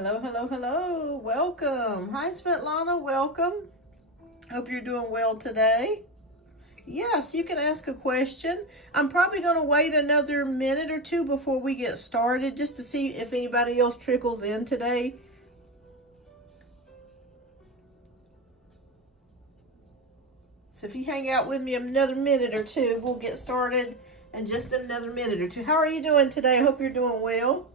Hello, hello, hello. Welcome. Hi, Svetlana. Welcome. Hope you're doing well today. Yes, you can ask a question. I'm probably going to wait another minute or two before we get started just to see if anybody else trickles in today. So if you hang out with me another minute or two, we'll get started in just another minute or two. How are you doing today? I hope you're doing well.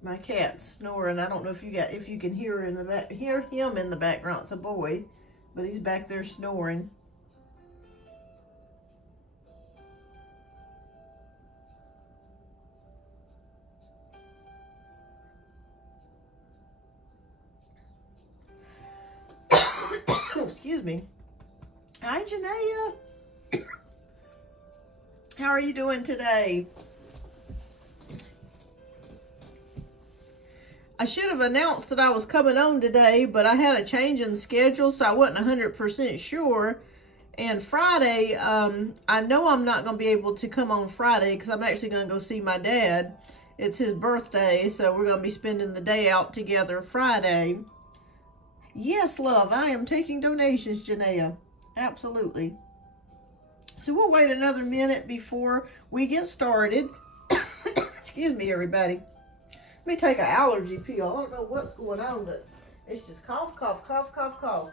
My cat's snoring. I don't know if you can hear him in the background. It's a boy, but he's back there snoring. Excuse me. Hi, Janaea. How are you doing today? I should have announced that I was coming on today, but I had a change in schedule, so I wasn't 100% sure. And Friday, I know I'm not going to be able to come on Friday because I'm actually going to go see my dad. It's his birthday, so we're going to be spending the day out together Friday. Yes, love, I am taking donations, Janaea. Absolutely. So we'll wait another minute before we get started. Excuse me, everybody. Let me take an allergy pill. I don't know what's going on, but it's just cough, cough, cough, cough, cough.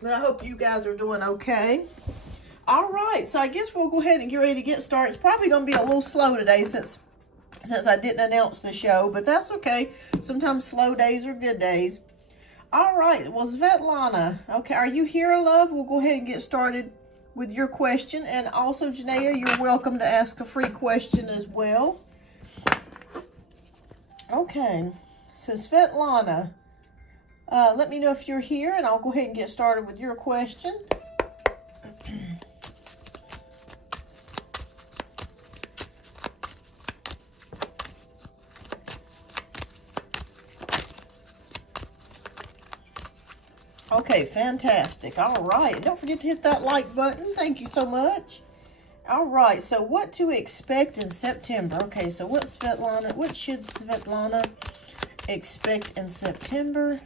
But I hope you guys are doing okay. All right, so I guess we'll go ahead and get ready to get started. It's probably going to be a little slow today since I didn't announce the show, but that's okay. Sometimes slow days are good days. All right, well, Svetlana, okay, are you here, love? We'll go ahead and get started with your question. And also, Janaea, you're welcome to ask a free question as well. Okay, so Svetlana, let me know if you're here, and I'll go ahead and get started with your question. Okay, fantastic. All right. Don't forget to hit that like button. Thank you so much. All right. So what to expect in September? Okay, so what should Svetlana expect in September?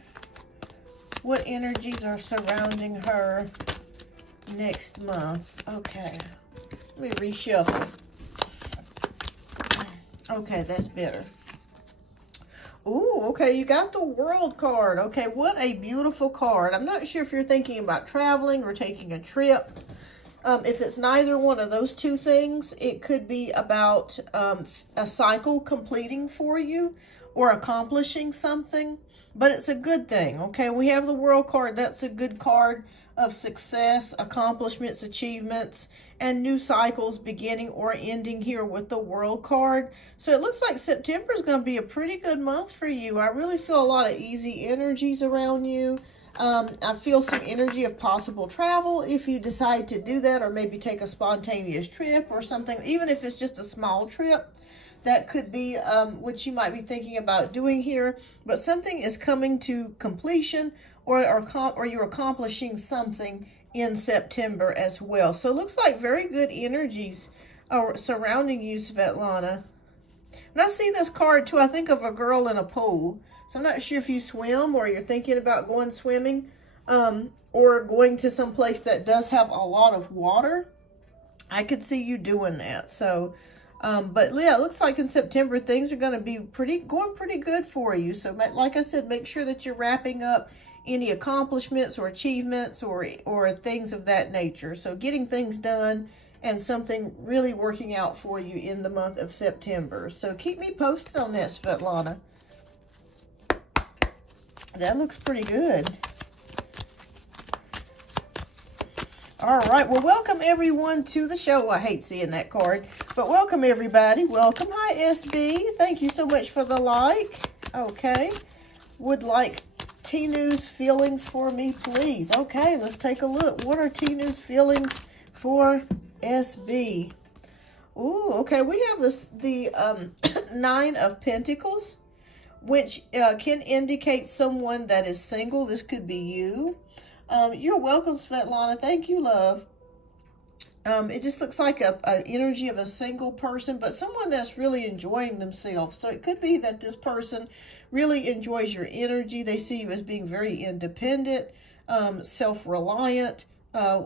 What energies are surrounding her next month? Okay. Let me reshuffle. Okay, that's better. Ooh, okay, you got the World card. Okay, what a beautiful card. I'm not sure if you're thinking about traveling or taking a trip. If it's neither one of those two things, it could be about a cycle completing for you or accomplishing something. But it's a good thing, okay? We have the World card. That's a good card of success, accomplishments, achievements, and new cycles beginning or ending here with the World card. So it looks like September is going to be a pretty good month for you. I really feel a lot of easy energies around you. I feel some energy of possible travel if you decide to do that, or maybe take a spontaneous trip or something, even if it's just a small trip. That could be what you might be thinking about doing here, but something is coming to completion, or you're accomplishing something in September as well. So it looks like very good energies are surrounding you, Svetlana. When I see this card too, I think of a girl in a pool. So I'm not sure if you swim or you're thinking about going swimming, or going to some place that does have a lot of water. I could see you doing that. So, but yeah, it looks like in September things are going to be going pretty good for you. So like I said, make sure that you're wrapping up any accomplishments or achievements or things of that nature. So getting things done and something really working out for you in the month of September. So keep me posted on that, Svetlana. That looks pretty good. All right, well, welcome everyone to the show. I hate seeing that card, but welcome everybody. Welcome. Hi, SB. Thank you so much for the like. Okay. Would like Tinu's feelings for me, please. Okay, let's take a look. What are Tinu's feelings for SB? Ooh, okay. We have the Nine of Pentacles, which can indicate someone that is single. This could be you. You're welcome, Svetlana. Thank you, love. It just looks like a energy of a single person, but someone that's really enjoying themselves. So it could be that this person really enjoys your energy. They see you as being very independent, self-reliant,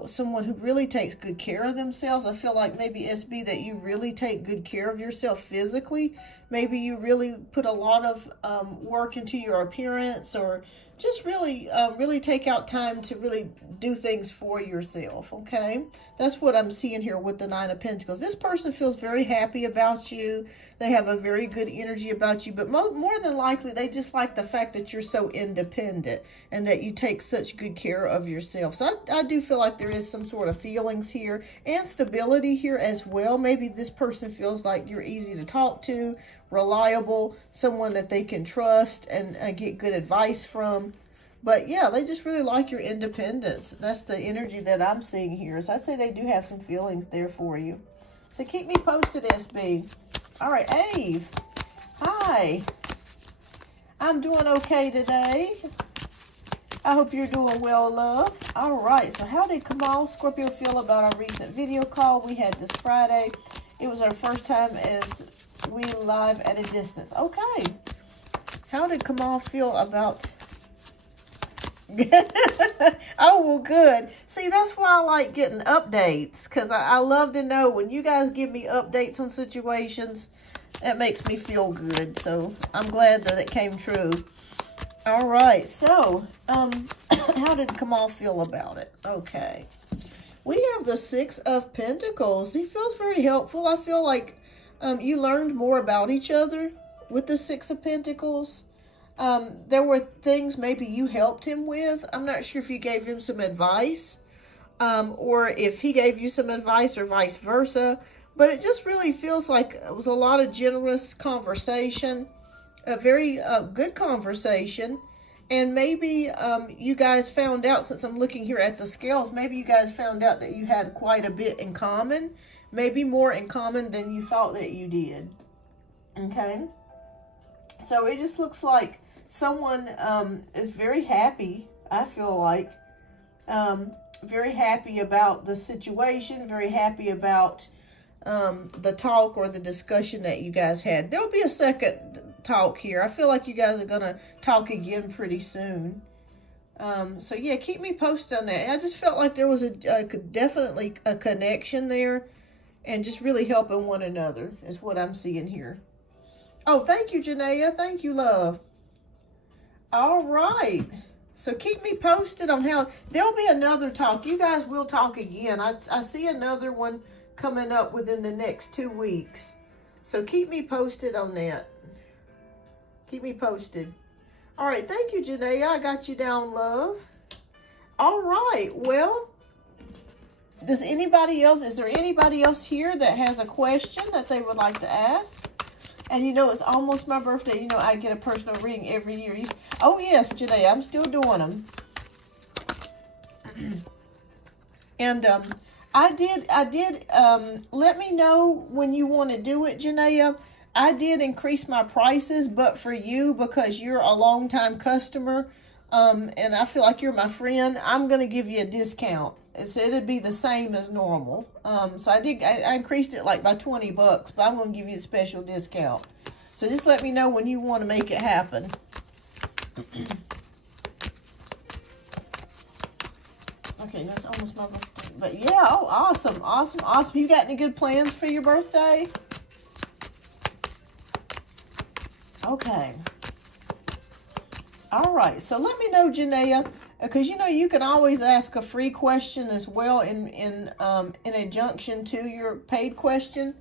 someone who really takes good care of themselves. I feel like maybe SB that you really take good care of yourself physically. Maybe you really put a lot of work into your appearance, or just really take out time to really do things for yourself, okay? That's what I'm seeing here with the Nine of Pentacles. This person feels very happy about you. They have a very good energy about you, but more than likely, they just like the fact that you're so independent and that you take such good care of yourself. So I do feel like there is some sort of feelings here and stability here as well. Maybe this person feels like you're easy to talk to, reliable, someone that they can trust and get good advice from. But yeah, they just really like your independence. That's the energy that I'm seeing here. So I'd say they do have some feelings there for you. So keep me posted, SB. All right, Ave. Hi. I'm doing okay today. I hope you're doing well, love. All right, so how did Kamal Scorpio feel about our recent video call we had this Friday? It was our first time as we live at a distance. Okay. How did Kamal feel about... Oh, well, good. See, that's why I like getting updates, because I love to know when you guys give me updates on situations. That makes me feel good. So I'm glad that it came true. All right. So, how did Kamal feel about it? Okay. We have the Six of Pentacles. He feels very helpful. I feel like you learned more about each other with the Six of Pentacles. There were things maybe you helped him with. I'm not sure if you gave him some advice, or if he gave you some advice, or vice versa. But it just really feels like it was a lot of generous conversation, a very good conversation. And maybe you guys found out, since I'm looking here at the scales, maybe you guys found out that you had quite a bit in common. Maybe more in common than you thought that you did. Okay? So it just looks like someone is very happy, I feel like. Very happy about the situation, very happy about the talk or the discussion that you guys had. There'll be a second talk here. I feel like you guys are going to talk again pretty soon. So yeah, keep me posted on that. I just felt like there was definitely a connection there, and just really helping one another is what I'm seeing here. Oh, thank you, Janaea. Thank you, love. All right. So keep me posted on how... There'll be another talk. You guys will talk again. I see another one coming up within the next 2 weeks. So keep me posted on that. Keep me posted. All right. Thank you, Janaea. I got you down, love. All right. Well, is there anybody else here that has a question that they would like to ask? And you know, it's almost my birthday. You know, I get a personal reading every year. Oh, yes, Janae, I'm still doing them. And I did, let me know when you want to do it, Janaea. I did increase my prices, but for you, because you're a long-time customer, and I feel like you're my friend, I'm going to give you a discount. It'd be the same as normal. So I increased it like by $20, but I'm going to give you a special discount. So just let me know when you want to make it happen. Okay, that's almost my birthday. But yeah, oh, awesome, awesome, awesome. You got any good plans for your birthday? Okay. All right, so let me know, Janaea, because you know you can always ask a free question as well in adjunction to your paid question.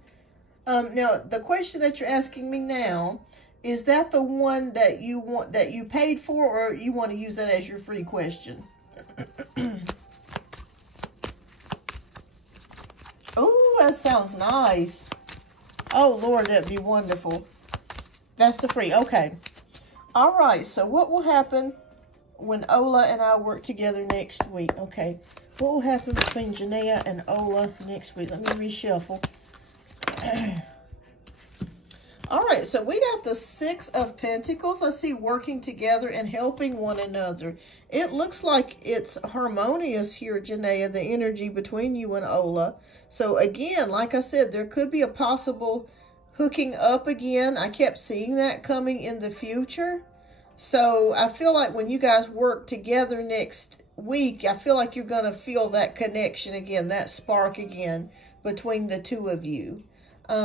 Now, the question that you're asking me now, is that the one that you want, that you paid for, or you want to use that as your free question? Oh, that sounds nice. Oh, Lord, that'd be wonderful. That's the free. Okay. All right, so what will happen when Ola and I work together next week? Okay, what will happen between Janaea and Ola next week? Let me reshuffle. All right, so we got the Six of Pentacles. Let's see, working together and helping one another. It looks like it's harmonious here, Janaea, the energy between you and Ola. So again, like I said, there could be a possible hooking up again. I kept seeing that coming in the future. So I feel like when you guys work together next week, I feel like you're going to feel that connection again, that spark again between the two of you.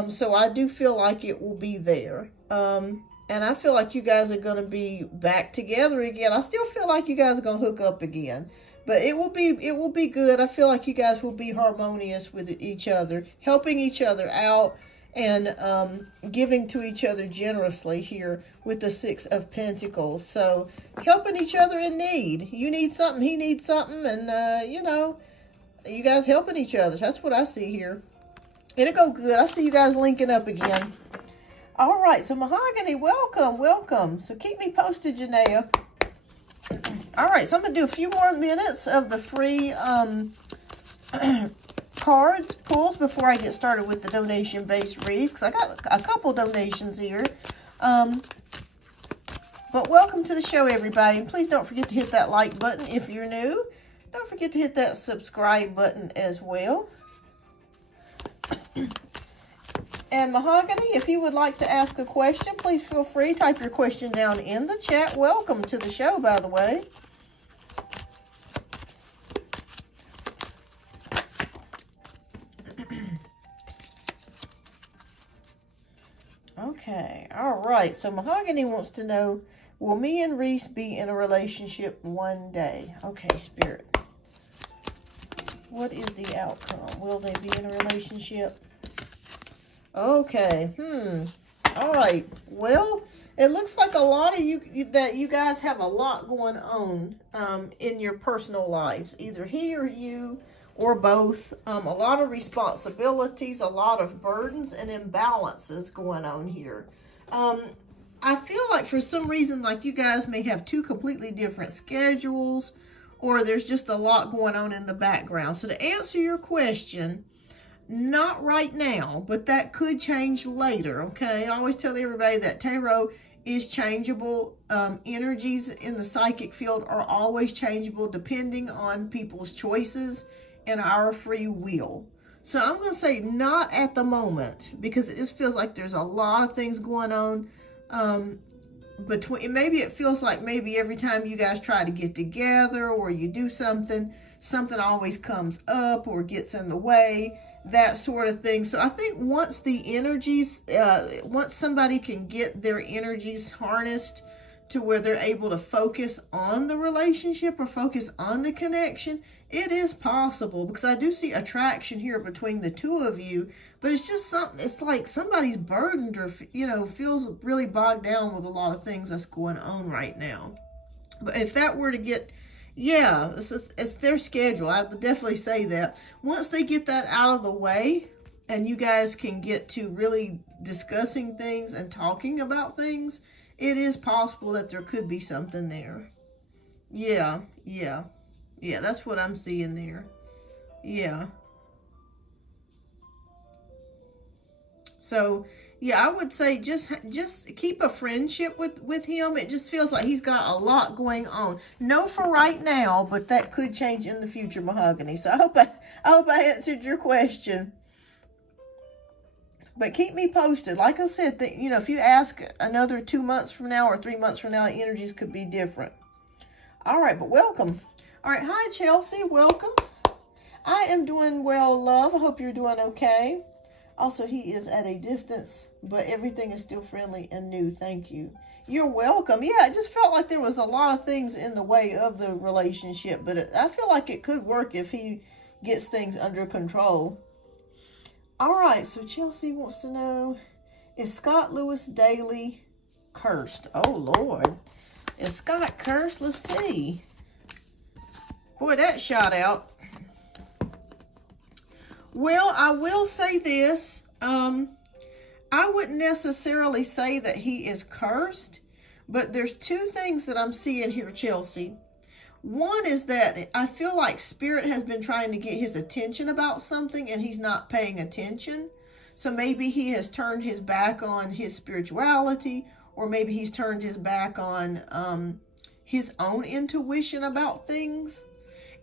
So I do feel like it will be there. And I feel like you guys are going to be back together again. I still feel like you guys are going to hook up again. But it will be good. I feel like you guys will be harmonious with each other, helping each other out, and giving to each other generously here with the Six of Pentacles. So helping each other in need. You need something, he needs something, and you know, you guys helping each other. That's what I see here. It'll go good. I see you guys linking up again. All right, so Mahogany, welcome, welcome. So keep me posted, Janaea. All right, so I'm going to do a few more minutes of the free cards pulls before I get started with the donation-based reads, because I got a couple donations here. But welcome to the show, everybody. And please don't forget to hit that like button if you're new. Don't forget to hit that subscribe button as well. And Mahogany, if you would like to ask a question, please feel free. Type your question down in the chat. Welcome to the show, by the way. Okay, all right. So Mahogany wants to know, will me and Reese be in a relationship one day? Okay, Spirit. What is the outcome? Will they be in a relationship? Okay, all right. Well, it looks like a lot of you guys have a lot going on in your personal lives. Either he or you or both. A lot of responsibilities, a lot of burdens and imbalances going on here. I feel like for some reason, like you guys may have two completely different schedules, or there's just a lot going on in the background. So to answer your question, not right now, but that could change later, okay? I always tell everybody that tarot is changeable. Energies in the psychic field are always changeable depending on people's choices and our free will. So I'm going to say not at the moment, because it just feels like there's a lot of things going on. Maybe it feels like maybe every time you guys try to get together or you do something always comes up or gets in the way, that sort of thing. So I think once the energies, once somebody can get their energies harnessed to where they're able to focus on the relationship or focus on the connection, it is possible, because I do see attraction here between the two of you, but it's just something, it's like somebody's burdened or, you know, feels really bogged down with a lot of things that's going on right now. But if that were to get, yeah, it's their schedule. I would definitely say that. Once they get that out of the way and you guys can get to really discussing things and talking about things, it is possible that there could be something there. Yeah, that's what I'm seeing there. Yeah. So, yeah, I would say just keep a friendship with him. It just feels like he's got a lot going on. No for right now, but that could change in the future, Mahogany. So I hope I answered your question. But keep me posted. Like I said, you know, if you ask another 2 months from now or 3 months from now, energies could be different. All right, but welcome. All right, hi, Chelsea. Welcome. I am doing well, love. I hope you're doing okay. Also, he is at a distance, but everything is still friendly and new. Thank you. You're welcome. Yeah, it just felt like there was a lot of things in the way of the relationship, but I feel like it could work if he gets things under control. All right, so Chelsea wants to know, is Scott Lewis Daly cursed? Oh, Lord. Is Scott cursed? Let's see. Boy, that shot out. Well, I will say this. I wouldn't necessarily say that he is cursed, But there's two things that I'm seeing here, Chelsea. One is that I feel like Spirit has been trying to get his attention about something and he's not paying attention. So maybe he has turned his back on his spirituality, or maybe he's turned his back on his own intuition about things.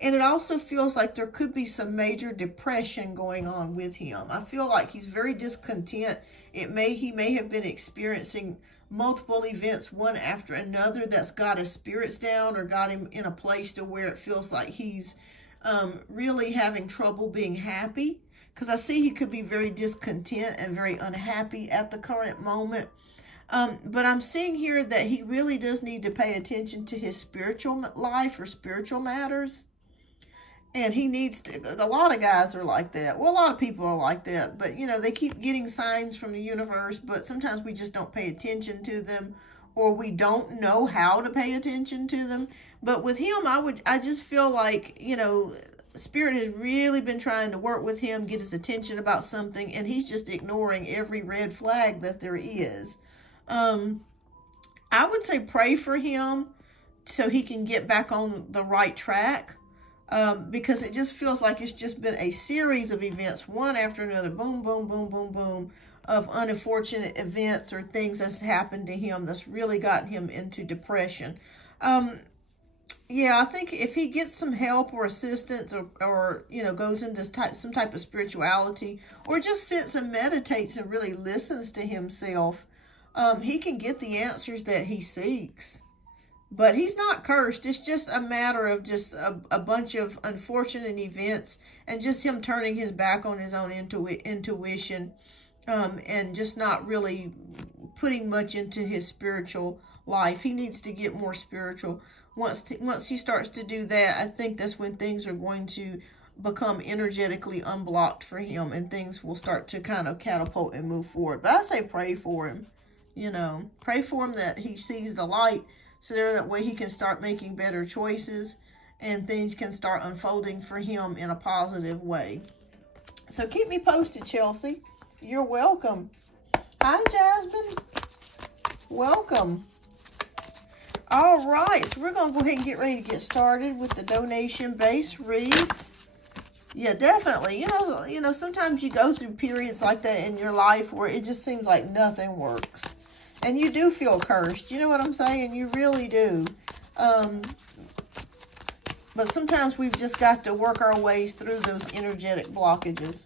And it also feels like there could be some major depression going on with him. I feel like he's very discontent. He may have been experiencing multiple events, one after another, that's got his spirits down or got him in a place to where it feels like he's really having trouble being happy. Because I see he could be very discontent and very unhappy at the current moment. But I'm seeing here that he really does need to pay attention to his spiritual life or spiritual matters. And he needs to, a lot of guys are like that. Well, a lot of people are like that. But, you know, they keep getting signs from the universe, but sometimes we just don't pay attention to them, or we don't know how to pay attention to them. But with him, I just feel like, you know, Spirit has really been trying to work with him, get his attention about something, and he's just ignoring every red flag that there is. I would say pray for him so he can get back on the right track. Because it just feels like it's just been a series of events, one after another, boom, boom, boom, boom, boom, of unfortunate events or things that's happened to him that's really gotten him into depression. Yeah, I think if he gets some help or assistance, or you know, goes into some type of spirituality, or just sits and meditates and really listens to himself, he can get the answers that he seeks. But he's not cursed. It's just a matter of just a bunch of unfortunate events and just him turning his back on his own intuition, and just not really putting much into his spiritual life. He needs to get more spiritual. Once he starts to do that, I think that's when things are going to become energetically unblocked for him, and things will start to kind of catapult and move forward. But I say pray for him. You know, pray for him that he sees the light, so that way he can start making better choices and things can start unfolding for him in a positive way. So keep me posted, Chelsea. You're welcome. Hi, Jasmine. Welcome. All right, so we're going to go ahead and get ready to get started with the donation-based reads. Yeah, definitely. You know, sometimes you go through periods like that in your life where it just seems like nothing works. And you do feel cursed. You know what I'm saying? You really do. But sometimes we've just got to work our ways through those energetic blockages.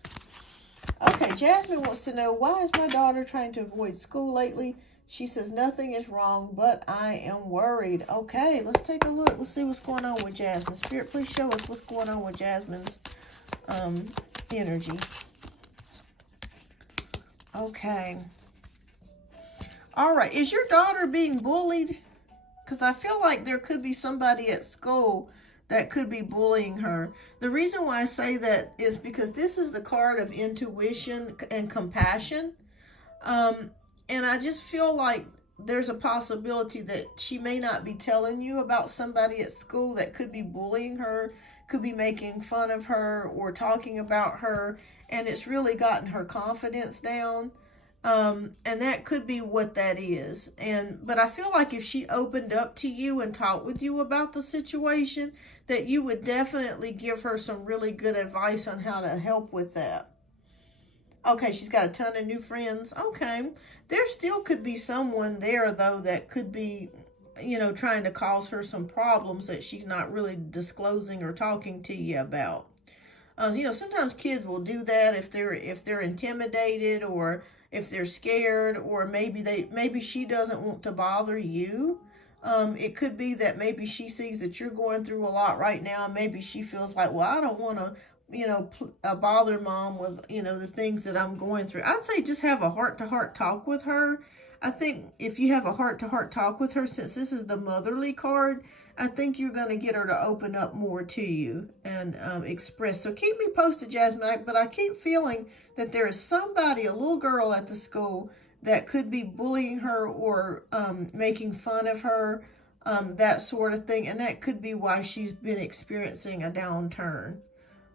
Okay, Jasmine wants to know, why is my daughter trying to avoid school lately? She says nothing is wrong, but I am worried. Okay, let's take a look. Let's see what's going on with Jasmine. Spirit, please show us what's going on with Jasmine's energy. Okay. All right, is your daughter being bullied? Because I feel like there could be somebody at school that could be bullying her. The reason why I say that is because this is the card of intuition and compassion. And I just feel like there's a possibility that she may not be telling you about somebody at school that could be bullying her, could be making fun of her or talking about her, and it's really gotten her confidence down. And that could be what that is. But I feel like if she opened up to you and talked with you about the situation, that you would definitely give her some really good advice on how to help with that. Okay, she's got a ton of new friends. Okay. There still could be someone there, though, that could be, you know, trying to cause her some problems that she's not really disclosing or talking to you about. You know, sometimes kids will do that if they're intimidated, or if they're scared, or maybe she doesn't want to bother you. It could be that maybe she sees that you're going through a lot right now, and maybe she feels like, well, I don't want to, you know, bother mom with, you know, the things that I'm going through. I'd say just have a heart-to-heart talk with her. I think if you have a heart-to-heart talk with her, since this is the motherly card, I think you're going to get her to open up more to you and express. So keep me posted, Jasmine, but I keep feeling that there is somebody, a little girl at the school, that could be bullying her or making fun of her, that sort of thing. And that could be why she's been experiencing a downturn.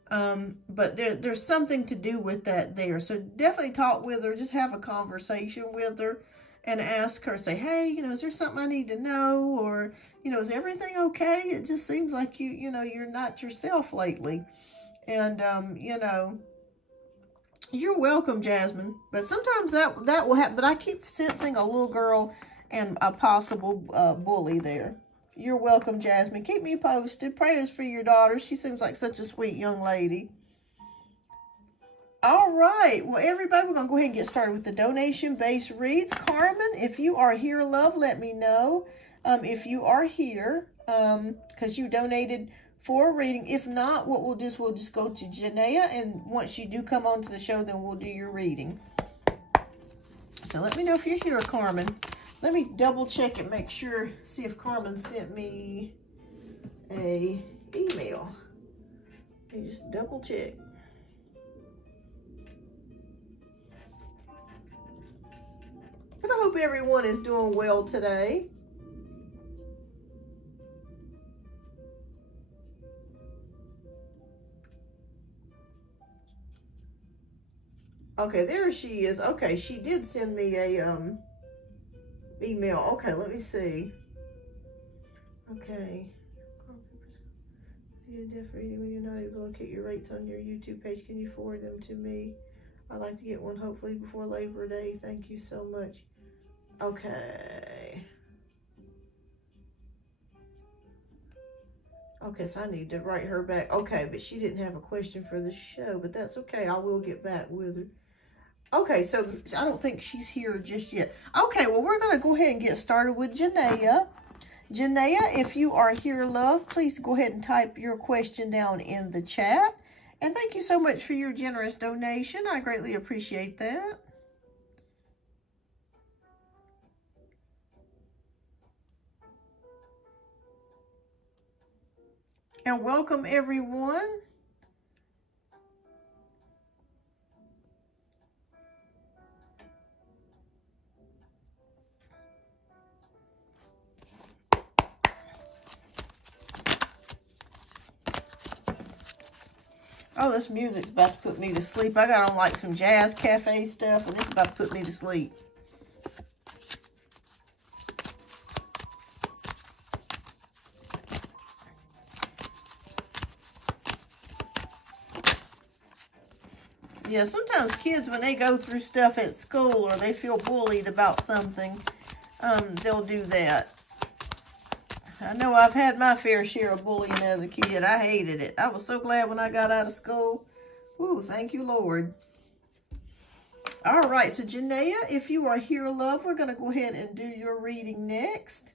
But there's something to do with that there. So definitely talk with her. Just have a conversation with her and ask her, say, hey, you know, is there something I need to know? Or, you know, is everything okay? It just seems like you know, you're not yourself lately. And, you know, you're welcome, Jasmine. But sometimes that will happen. But I keep sensing a little girl and a possible bully there. You're welcome, Jasmine. Keep me posted. Prayers for your daughter. She seems like such a sweet young lady. All right. Well, everybody, we're going to go ahead and get started with the donation-based reads. Carmen, if you are here, love, let me know. If you are here, because you donated for a reading. If not, what we'll just go to Janaea, and once you do come onto the show, then we'll do your reading. So let me know if you're here, Carmen. Let me double check and make sure, see if Carmen sent me a email. Let me just double check. But I hope everyone is doing well today. Okay, there she is. Okay, she did send me a email. Okay, let me see. Okay. When you're not able to locate your rates on your YouTube page, can you forward them to me? I'd like to get one hopefully before Labor Day. Thank you so much. Okay. Okay, so I need to write her back. Okay, but she didn't have a question for the show, but that's okay. I will get back with her. Okay, so I don't think she's here just yet. Okay, well, we're going to go ahead and get started with Janaea. Janaea, if you are here, love, please go ahead and type your question down in the chat. And thank you so much for your generous donation. I greatly appreciate that. And welcome, everyone. Oh, this music's about to put me to sleep. I got on like some jazz cafe stuff, and it's about to put me to sleep. Yeah, sometimes kids, when they go through stuff at school or they feel bullied about something, they'll do that. I know I've had my fair share of bullying as a kid. I hated it. I was so glad when I got out of school. Woo, thank you, Lord. All right, so Janaea, if you are here, love, we're going to go ahead and do your reading next.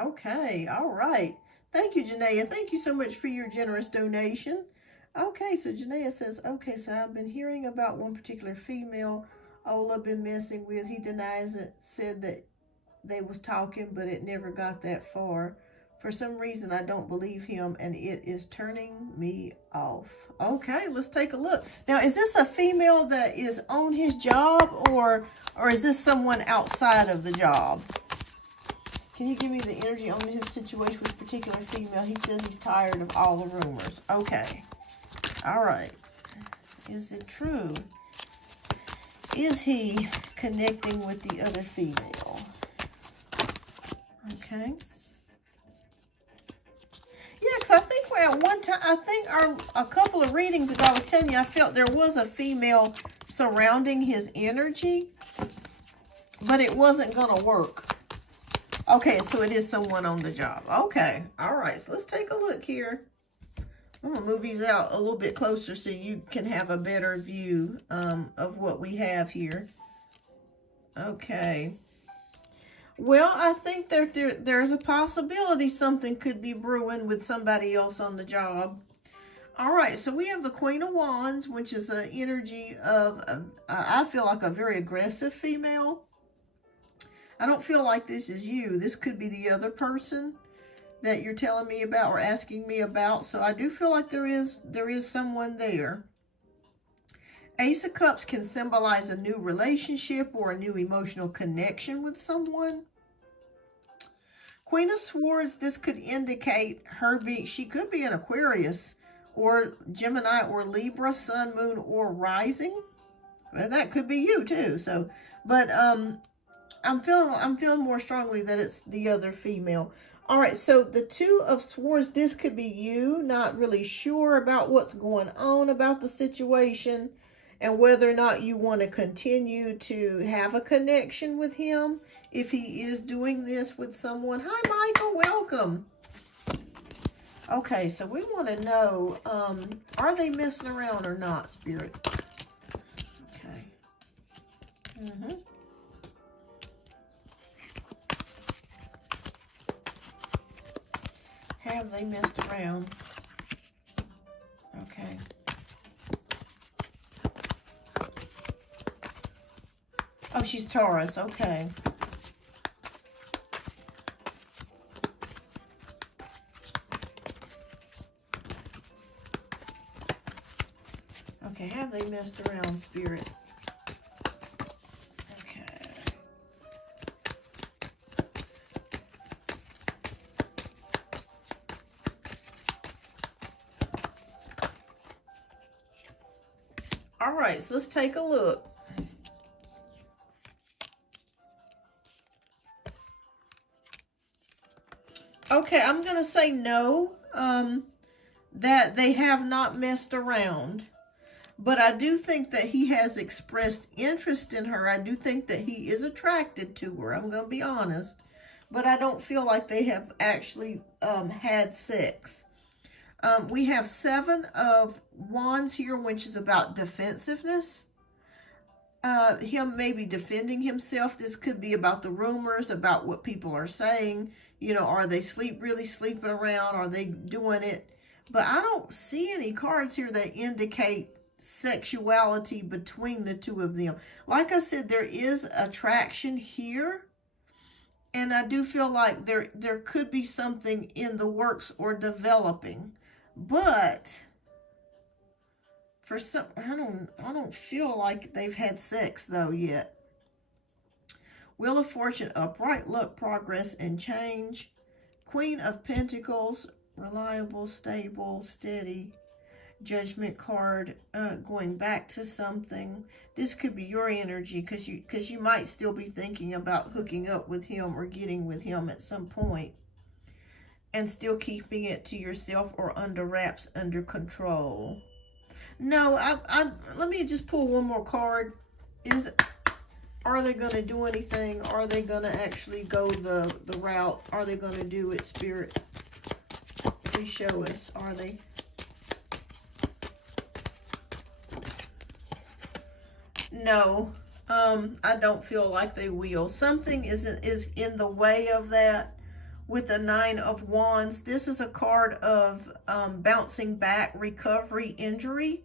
Okay, all right. Thank you, Janaea. Thank you so much for your generous donation. Okay, so Janaea says, okay, so I've been hearing about one particular female Ola been messing with. He denies it, said that they was talking, but it never got that far. For some reason, I don't believe him, and it is turning me off. Okay, let's take a look. Now, is this a female that is on his job, or is this someone outside of the job? Can you give me the energy on his situation with a particular female? He says he's tired of all the rumors. Okay. All right. Is it true? Is he connecting with the other female? Okay. Yeah, because I think at one time, a couple of readings ago, I was telling you, I felt there was a female surrounding his energy, but it wasn't going to work. Okay, so it is someone on the job. Okay, all right, so let's take a look here. I'm going to move these out a little bit closer so you can have a better view of what we have here. Okay. Well, I think there's a possibility something could be brewing with somebody else on the job. All right, so we have the Queen of Wands, which is an energy of, I feel like a very aggressive female. I don't feel like this is you. This could be the other person that you're telling me about or asking me about. So I do feel like there is someone there. Ace of Cups can symbolize a new relationship or a new emotional connection with someone. Queen of Swords, this could indicate she could be an Aquarius or Gemini or Libra, Sun, Moon, or Rising. And that could be you too. So, but I'm feeling more strongly that it's the other female. All right, so the Two of Swords, this could be you, not really sure about what's going on about the situation and whether or not you want to continue to have a connection with him if he is doing this with someone. Hi, Michael, welcome. Okay, so we want to know, are they messing around or not, Spirit? Okay. Have they messed around? Okay. Oh, she's Taurus. Okay. Okay, have they messed around, Spirit? Okay. All right, so let's take a look. Okay, I'm going to say no, that they have not messed around. But I do think that he has expressed interest in her. I do think that he is attracted to her. I'm going to be honest. But I don't feel like they have actually had sex. We have 7 of Wands here, which is about defensiveness. Him maybe defending himself. This could be about the rumors, about what people are saying. You know, are they really sleeping around? Are they doing it? But I don't see any cards here that indicate sexuality between the two of them. Like I said, there is attraction here. And I do feel like there could be something in the works or developing. But for some, I don't feel like they've had sex though yet. Wheel of Fortune, upright, luck, progress, and change. Queen of Pentacles, reliable, stable, steady. Judgment card, going back to something. This could be your energy because you might still be thinking about hooking up with him or getting with him at some point. And still keeping it to yourself or under wraps, under control. No, let me just pull one more card. Are they going to do anything? Are they going to actually go the route? Are they going to do it, Spirit? Please show us. Are they? No, I don't feel like they will. Something is in the way of that with the 9 of Wands. This is a card of bouncing back, recovery, injury.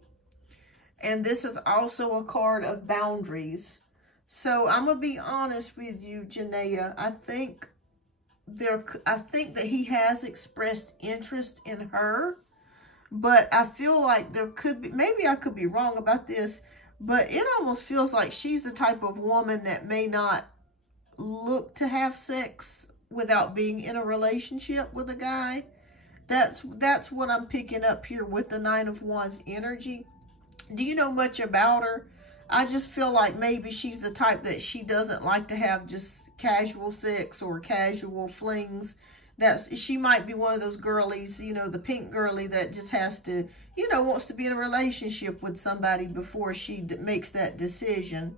And this is also a card of boundaries. So I'm going to be honest with you, Janaea. I think that he has expressed interest in her. But I feel like there could be, maybe I could be wrong about this, but it almost feels like she's the type of woman that may not look to have sex without being in a relationship with a guy. That's what I'm picking up here with the 9 of Wands energy. Do you know much about her? I just feel like maybe she's the type that she doesn't like to have just casual sex or casual flings. She might be one of those girlies, you know, the pink girly that just has to, you know, wants to be in a relationship with somebody before she makes that decision.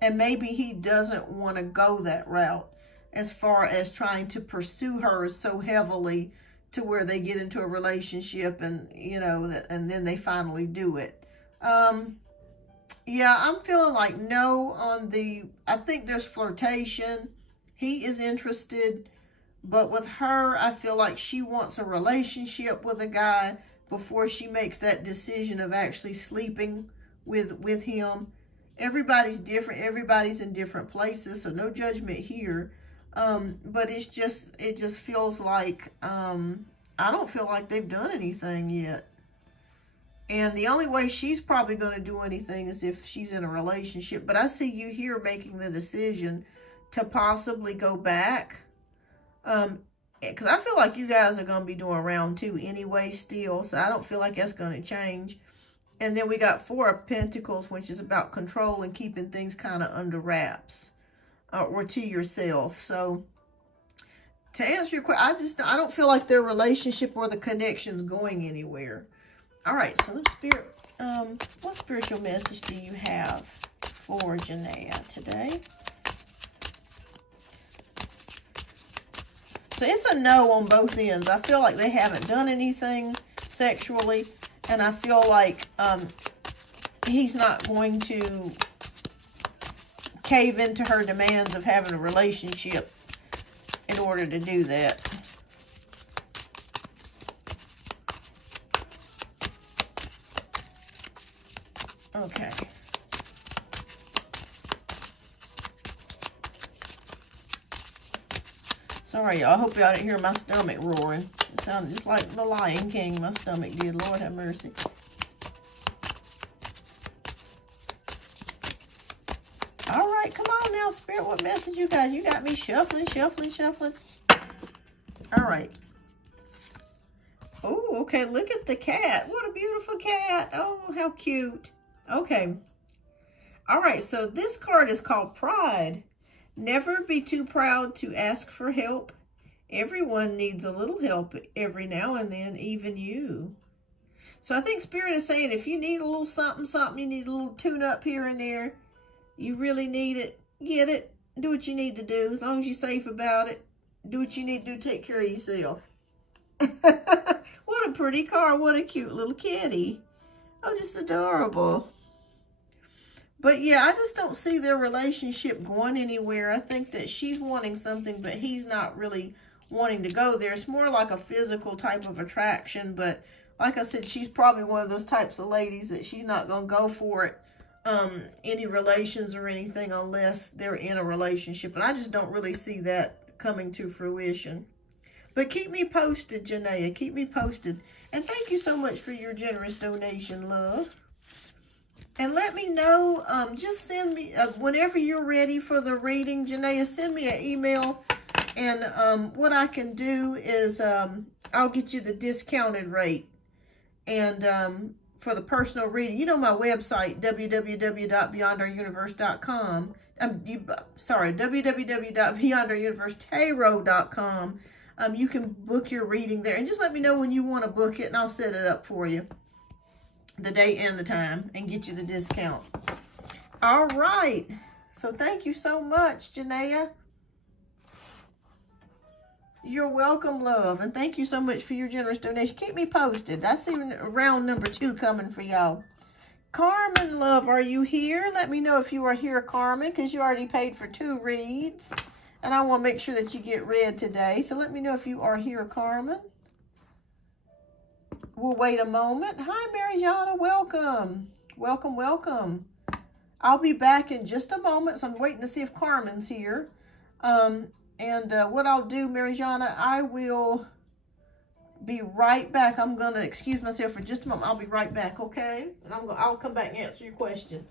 And maybe he doesn't want to go that route as far as trying to pursue her so heavily to where they get into a relationship and, you know, and then they finally do it. Yeah, I'm feeling like no on the, I think there's flirtation. He is interested, but with her, I feel like she wants a relationship with a guy before she makes that decision of actually sleeping with him. Everybody's different. Everybody's in different places, so no judgment here. But it just feels like, I don't feel like they've done anything yet. And the only way she's probably going to do anything is if she's in a relationship. But I see you here making the decision to possibly go back. Because I feel like you guys are going to be doing round 2 anyway still. So I don't feel like that's going to change. And then we got 4 of Pentacles, which is about control and keeping things kind of under wraps. Or to yourself. So to answer your question, I don't feel like their relationship or the connection's going anywhere. All right, so let's what spiritual message do you have for Janaea today? So it's a no on both ends. I feel like they haven't done anything sexually, and I feel like he's not going to cave into her demands of having a relationship in order to do that. Okay. Sorry, y'all. I hope y'all didn't hear my stomach roaring. It sounded just like the Lion King, my stomach did. Lord have mercy. All right, come on now, Spirit. What message you guys? You got me shuffling. All right. Oh, okay. Look at the cat. What a beautiful cat. Oh, how cute. Okay. All right, so this card is called Pride. Never be too proud to ask for help. Everyone needs a little help every now and then, even you. So I think Spirit is saying if you need a little something, you need a little tune-up here and there, you really need it, get it, do what you need to do. As long as you're safe about it, do what you need to do, take care of yourself. What a pretty card. What a cute little kitty. Oh, just adorable. But yeah, I just don't see their relationship going anywhere. I think that she's wanting something, but he's not really wanting to go there. It's more like a physical type of attraction. But like I said, she's probably one of those types of ladies that she's not going to go for it, any relations or anything unless they're in a relationship. And I just don't really see that coming to fruition. But keep me posted, Janaea. Keep me posted. And thank you so much for your generous donation, love. And let me know, just send me, whenever you're ready for the reading, Janaea, send me an email. And what I can do is I'll get you the discounted rate. And for the personal reading, you know my website, www.beyondouruniverse.com. www.beyondouruniversetarot.com. You can book your reading there. And just let me know when you want to book it, and I'll set it up for you. The date and the time, and get you the discount. All right. So thank you so much, Janaea. You're welcome, love. And thank you so much for your generous donation. Keep me posted. I see round number 2 coming for y'all. Carmen, love, are you here? Let me know if you are here, Carmen, because you already paid for 2 reads. And I want to make sure that you get read today. So let me know if you are here, Carmen. We'll wait a moment. Hi, Mariana. Welcome. Welcome. I'll be back in just a moment. So I'm waiting to see if Carmen's here. What I'll do, Mariana, I will be right back. I'm going to excuse myself for just a moment. I'll be right back, okay? And I'll come back and answer your question.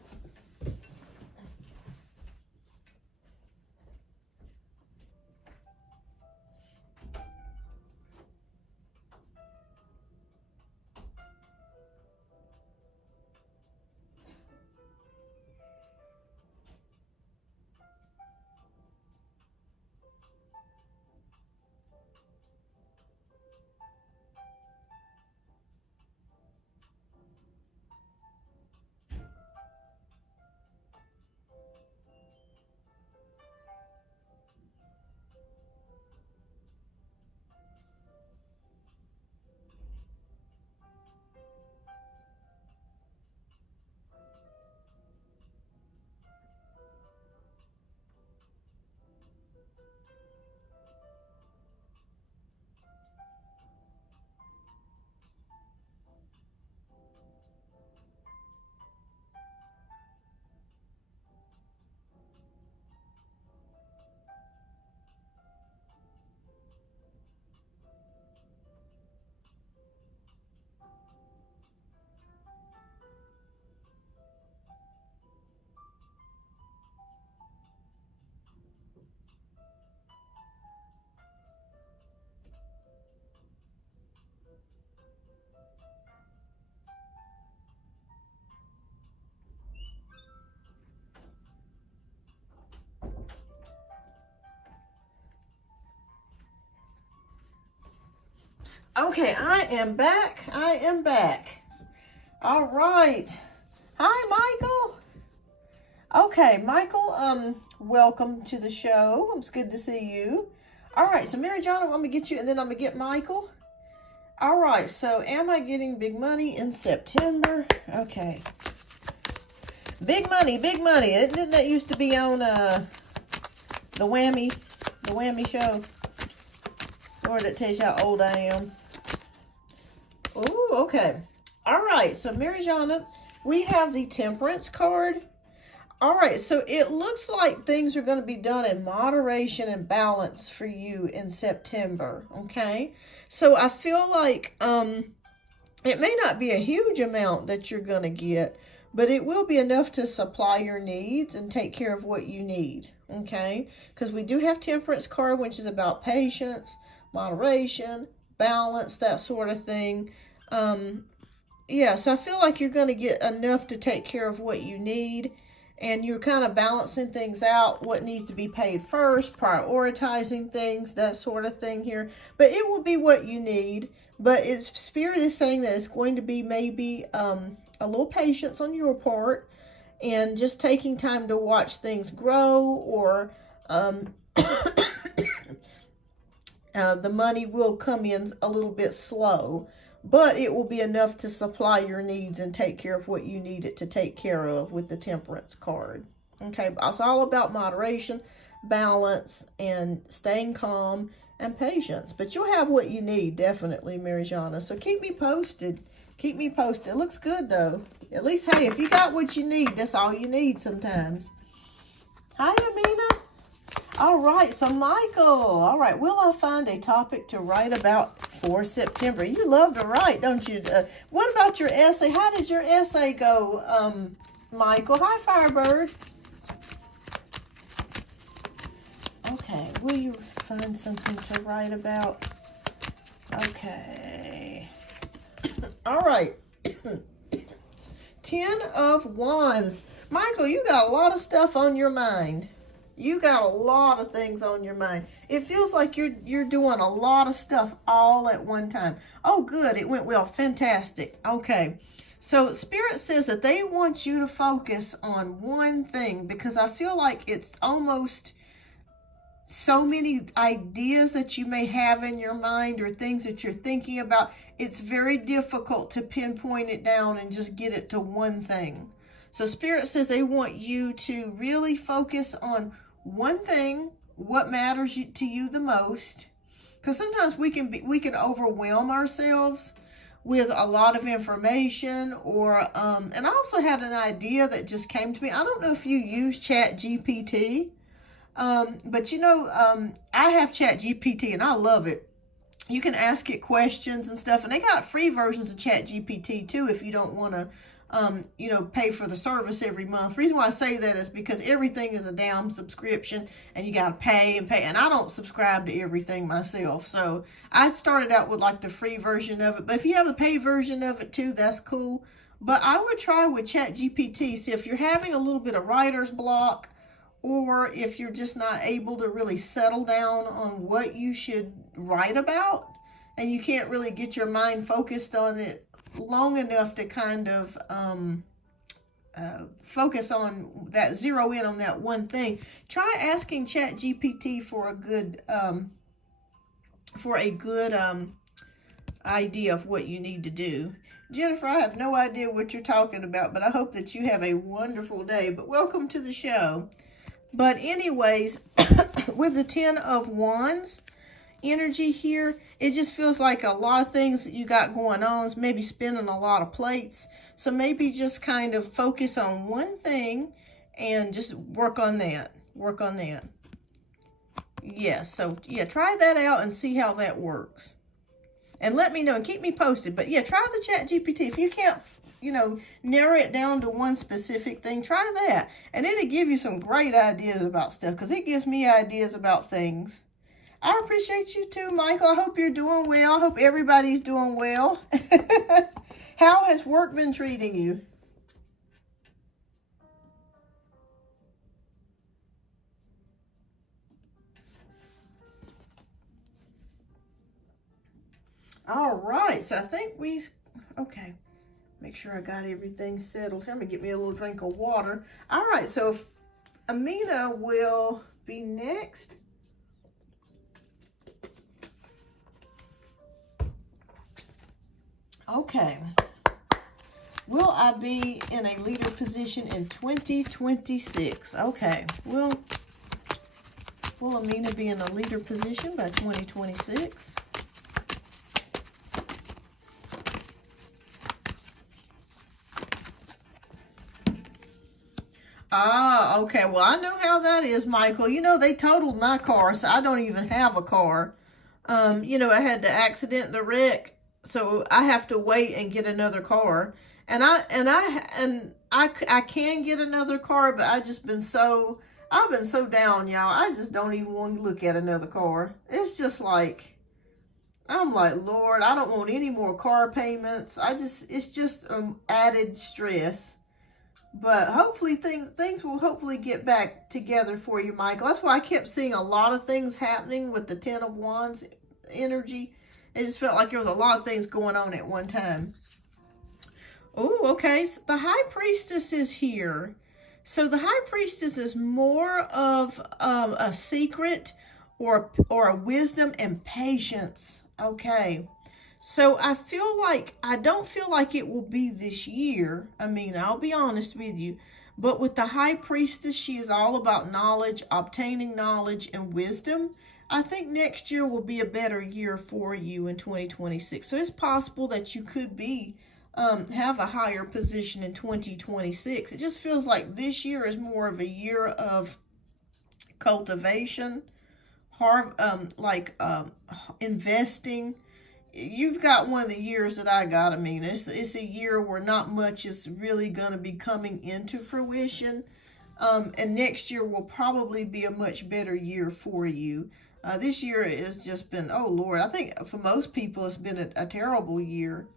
Okay, I am back. I am back. All right. Hi, Michael. Okay, Michael, welcome to the show. It's good to see you. All right, so Mary John, I'm going to get you, and then I'm going to get Michael. All right, so am I getting big money in September? Okay. Big money, big money. Didn't that used to be on the Whammy show? Lord, that tells you how old I am. Ooh, okay. All right, so Mary Jana, we have the Temperance card. All right, so it looks like things are going to be done in moderation and balance for you in September, okay? So I feel like it may not be a huge amount that you're going to get, but it will be enough to supply your needs and take care of what you need, okay? Because we do have Temperance card, which is about patience, moderation, balance, that sort of thing. Yeah, so I feel like you're going to get enough to take care of what you need. And you're kind of balancing things out, what needs to be paid first, prioritizing things, that sort of thing here. But it will be what you need. But Spirit is saying that it's going to be maybe a little patience on your part. And just taking time to watch things grow. Or the money will come in a little bit slow. But it will be enough to supply your needs and take care of what you need it to take care of with the Temperance card. Okay, it's all about moderation, balance, and staying calm and patience. But you'll have what you need, definitely, Mary Jana. So keep me posted. Keep me posted. It looks good, though. At least, hey, if you got what you need, that's all you need sometimes. Hi, Amina. All right, so Michael, all right, will I find a topic to write about for September? You love to write, don't you? What about your essay? How did your essay go, Michael? Hi, Firebird. Okay, will you find something to write about? Okay. All right. 10 of Wands. Michael, you got a lot of stuff on your mind. You got a lot of things on your mind. It feels like you're doing a lot of stuff all at one time. Oh, good. It went well. Fantastic. Okay. So Spirit says that they want you to focus on one thing, because I feel like it's almost so many ideas that you may have in your mind or things that you're thinking about. It's very difficult to pinpoint it down and just get it to one thing. So Spirit says they want you to really focus on one thing, what matters to you the most. Because sometimes we can overwhelm ourselves with a lot of information. Or and I also had an idea that just came to me. I don't know if you use Chat GPT, but you know, I have Chat GPT and I love it. You can ask it questions and stuff, and they got free versions of Chat GPT too if you don't want to you know, pay for the service every month. The reason why I say that is because everything is a damn subscription and you got to pay and pay. And I don't subscribe to everything myself. So I started out with like the free version of it. But if you have the paid version of it too, that's cool. But I would try with Chat GPT. See if you're having a little bit of writer's block, or if you're just not able to really settle down on what you should write about, and you can't really get your mind focused on it long enough to kind of focus on that, zero in on that one thing. Try asking Chat GPT for a good idea of what you need to do. Jennifer, I have no idea what you're talking about, but I hope that you have a wonderful day. But welcome to the show. But anyways, with the 10 of Wands energy here, it just feels like a lot of things that you got going on is maybe spinning a lot of plates. So maybe just kind of focus on one thing and just work on that. Yes, so yeah, try that out and see how that works. And let me know and keep me posted. But yeah, try the Chat GPT. If you can't, you know, narrow it down to one specific thing, try that. And it'll give you some great ideas about stuff, because it gives me ideas about things. I appreciate you too, Michael. I hope you're doing well. I hope everybody's doing well. How has work been treating you? All right, so I think okay. Make sure I got everything settled. I'm gonna get me a little drink of water. All right, so Amina will be next. Okay. Will I be in a leader position in 2026? Okay. Will Amina be in a leader position by 2026? Ah, okay. Well, I know how that is, Michael. You know, they totaled my car, so I don't even have a car. You know, I had the accident, the wreck, so I have to wait and get another car. And I can get another car, but I've been so down, y'all. I just don't even want to look at another car. It's just like, I'm like, Lord, I don't want any more car payments. It's just added stress. But hopefully things will hopefully get back together for you, Michael. That's why I kept seeing a lot of things happening with the Ten of Wands energy. It just felt like there was a lot of things going on at one time. Oh, okay. So the High Priestess is here. So the High Priestess is more of a secret or a wisdom and patience. Okay. So I don't feel like it will be this year. I mean, I'll be honest with you. But with the High Priestess, she is all about knowledge, obtaining knowledge and wisdom. I think next year will be a better year for you in 2026. So it's possible that you could have a higher position in 2026. It just feels like this year is more of a year of cultivation, investing. You've got one of the years that I got. I mean, it's a year where not much is really going to be coming into fruition. And next year will probably be a much better year for you. This year has just been, oh Lord, I think for most people it's been a terrible year.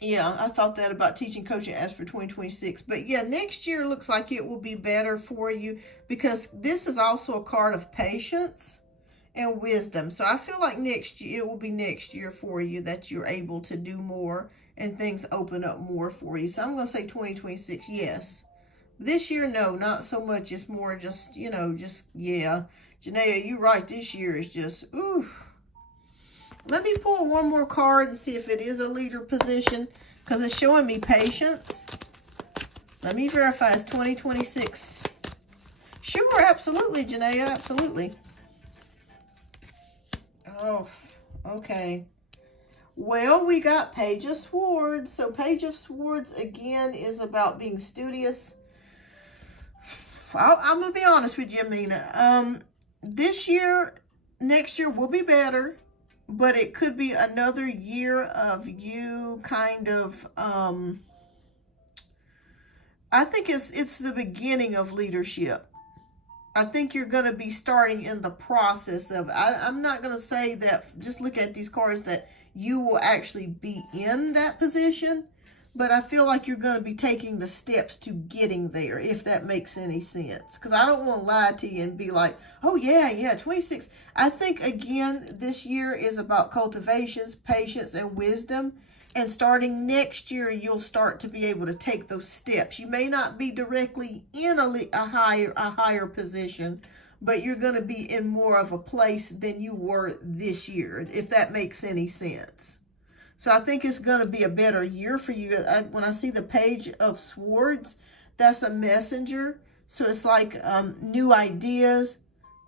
Yeah, I thought that about teaching coaching as for 2026. But yeah, next year looks like it will be better for you because this is also a card of patience and wisdom. So I feel like next year, it will be next year for you that you're able to do more and things open up more for you. So I'm going to say 2026, yes. This year, no, not so much. It's more just, yeah. Janaea, you're right. This year is just, oof. Let me pull one more card and see if it is a leader position because it's showing me patience. Let me verify it's 2026. Sure, absolutely, Janaea, absolutely. Oh, okay. Well, we got Page of Swords. So Page of Swords, again, is about being studious. I'm going to be honest with you, Amina. This year, next year will be better. But it could be another year of you kind of, I think it's the beginning of leadership. I think you're going to be starting in the process of, I'm not going to say that, just look at these cards, that you will actually be in that position. But I feel like you're going to be taking the steps to getting there, if that makes any sense. Because I don't want to lie to you and be like, oh, yeah, 26. I think, again, this year is about cultivations, patience, and wisdom. And starting next year, you'll start to be able to take those steps. You may not be directly in a higher position, but you're going to be in more of a place than you were this year, if that makes any sense. So I think it's going to be a better year for you. When I see the Page of Swords, that's a messenger. So it's like new ideas,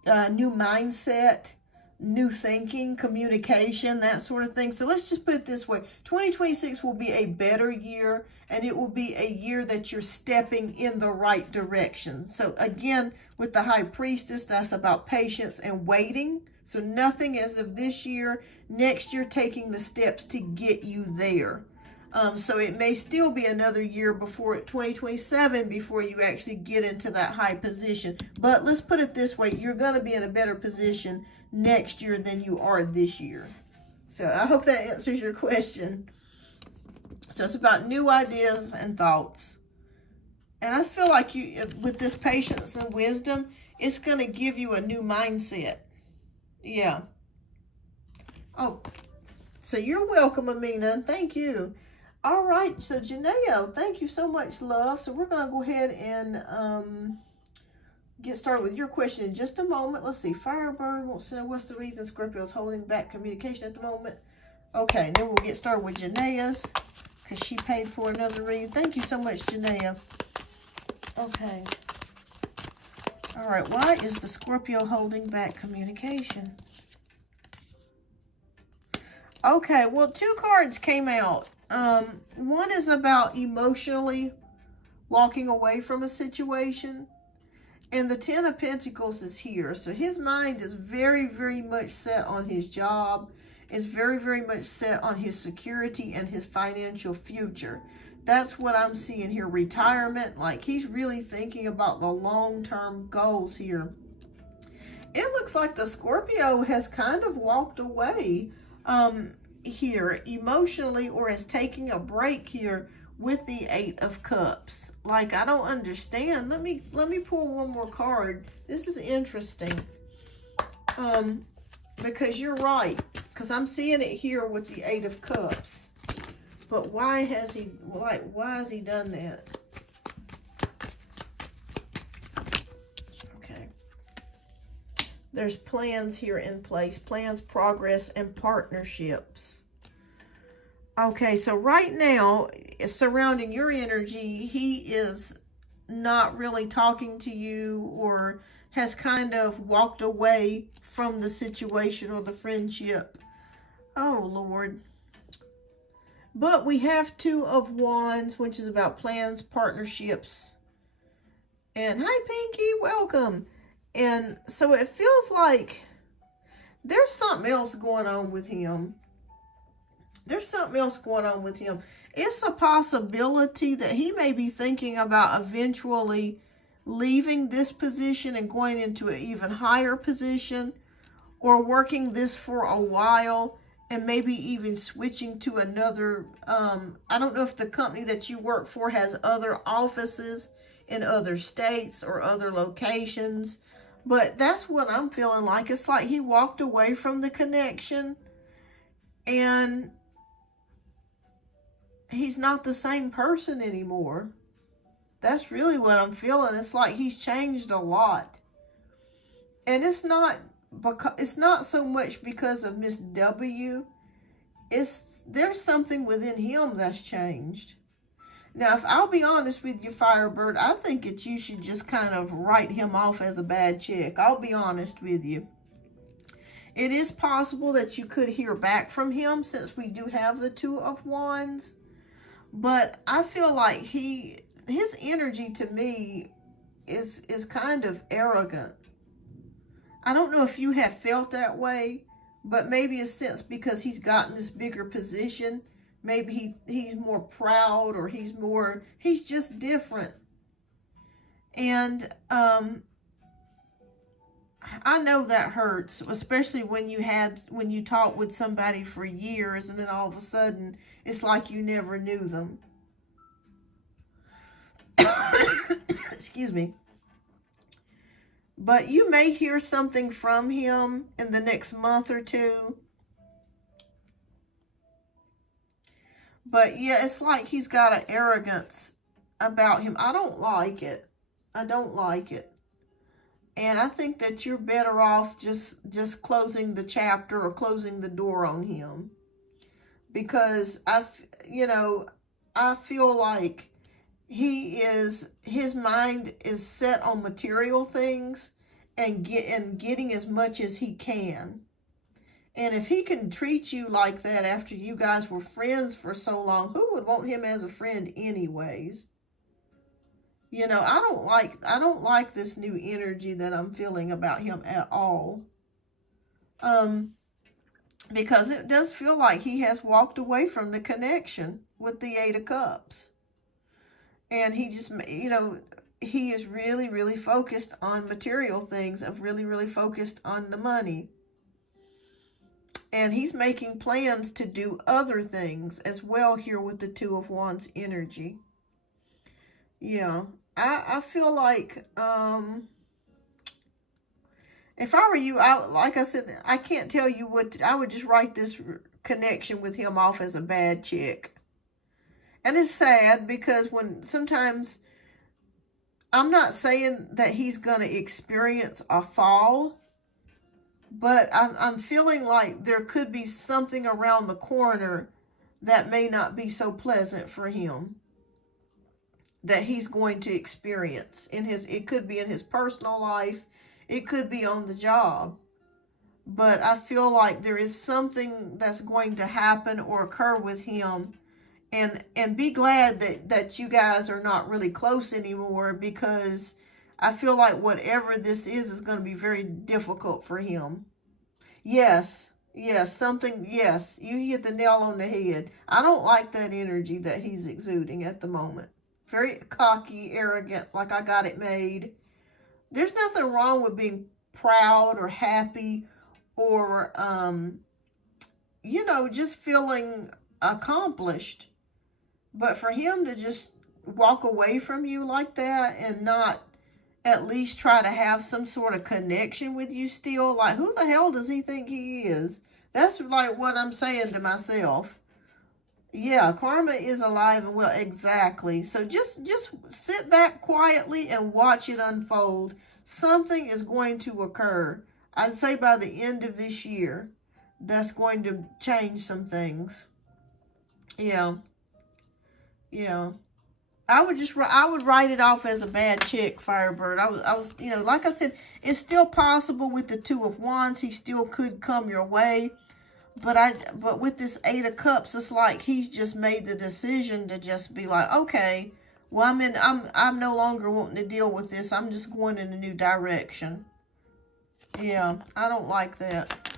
new mindset, new thinking, communication, that sort of thing. So let's just put it this way. 2026 will be a better year, and it will be a year that you're stepping in the right direction. So again, with the High Priestess, that's about patience and waiting. So nothing as of this year. Next year, taking the steps to get you there. So it may still be another year before 2027 before you actually get into that high position. But let's put it this way. You're going to be in a better position next year than you are this year. So I hope that answers your question. So it's about new ideas and thoughts. And I feel like you, with this patience and wisdom, it's going to give you a new mindset. Yeah. Oh, so you're welcome, Amina. Thank you. All right, so Janelle, thank you so much, love. So we're going to go ahead and get started with your question in just a moment. Let's see. Firebird wants to know what's the reason Scorpio is holding back communication at the moment. Okay, then we'll get started with Janaea's because she paid for another reading. Thank you so much, Janaea. Okay. All right, why is the Scorpio holding back communication? Okay, well, 2 cards came out. One is about emotionally walking away from a situation. And the 10 of Pentacles is here. So his mind is very, very much set on his job. Is very, very much set on his security and his financial future. That's what I'm seeing here. Retirement. Like he's really thinking about the long-term goals here. It looks like the Scorpio has kind of walked away here emotionally, or is taking a break here with the 8 of Cups. Like, I don't understand. Let me pull one more card. This is interesting. Because you're right. Because I'm seeing it here with the 8 of Cups. But why has he, like, why has he done that? Okay. There's plans here in place. Plans, progress, and partnerships. Okay, so right now, surrounding your energy, he is not really talking to you, or has kind of walked away from the situation or the friendship. Oh, Lord. But we have 2 of Wands, which is about plans, partnerships. And hi, Pinky, welcome. And so it feels like there's something else going on with him. There's something else going on with him. It's a possibility that he may be thinking about eventually leaving this position and going into an even higher position, or working this for a while and maybe even switching to another. I don't know if the company that you work for has other offices in other states or other locations, but that's what I'm feeling like. It's like he walked away from the connection and he's not the same person anymore. That's really what I'm feeling. It's like he's changed a lot. And it's not so much because of Miss W. There's something within him that's changed. Now, if I'll be honest with you, Firebird, I think that you should just kind of write him off as a bad chick. I'll be honest with you. It is possible that you could hear back from him, since we do have the 2 of Wands. But I feel like his energy to me is kind of arrogant. I don't know if you have felt that way, but maybe it's since because he's gotten this bigger position. Maybe he's more proud, or he's just different. And I know that hurts, especially when you talk with somebody for years and then all of a sudden it's like you never knew them. Excuse me. But you may hear something from him in the next month or 2. But yeah, it's like he's got an arrogance about him. I don't like it. I don't like it. And I think that you're better off just closing the chapter or closing the door on him. Because I feel like his mind is set on material things and getting as much as he can. And if he can treat you like that after you guys were friends for so long, who would want him as a friend anyways? You know, I don't like this new energy that I'm feeling about him at all. Because it does feel like he has walked away from the connection with the 8 of Cups. And he just, he is really, really focused on material things, of really, really focused on the money. And he's making plans to do other things as well here with the 2 of Wands energy. Yeah, I feel like, If I were you, like I said, I can't tell you what, I would just write this connection with him off as a bad chick. And it's sad because sometimes, I'm not saying that he's going to experience a fall, but I'm feeling like there could be something around the corner that may not be so pleasant for him, that he's going to experience it could be in his personal life, it could be on the job. But I feel like there is something that's going to happen or occur with him. And be glad that you guys are not really close anymore, because I feel like whatever this is going to be very difficult for him. Yes, you hit the nail on the head. I don't like that energy that he's exuding at the moment. Very cocky, arrogant, like I got it made. There's nothing wrong with being proud or happy or, just feeling accomplished. But for him to just walk away from you like that and not at least try to have some sort of connection with you still, like, who the hell does he think he is? That's like what I'm saying to myself. Yeah, karma is alive and well. Exactly. So just sit back quietly and watch it unfold. Something is going to occur. I'd say by the end of this year, that's going to change some things. Yeah. I would write it off as a bad chick, Firebird. I was, like I said, it's still possible with the Two of Wands. He still could come your way. But with this Eight of Cups, it's like he's just made the decision to just be like, okay, well, I'm no longer wanting to deal with this. I'm just going in a new direction. Yeah, I don't like that.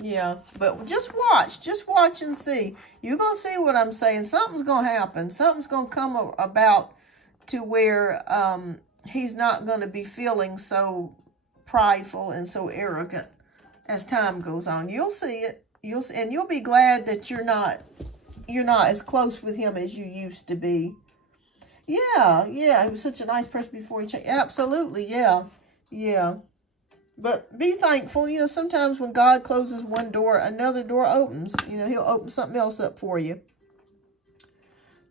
Yeah, but just watch and see. You're going to see what I'm saying. Something's going to happen. Something's going to come about to where he's not going to be feeling so prideful and so arrogant as time goes on. You'll see it. And you'll be glad that you're not as close with him as you used to be. Yeah, he was such a nice person before he changed. Absolutely, yeah. But be thankful. Sometimes when God closes one door, another door opens. He'll open something else up for you.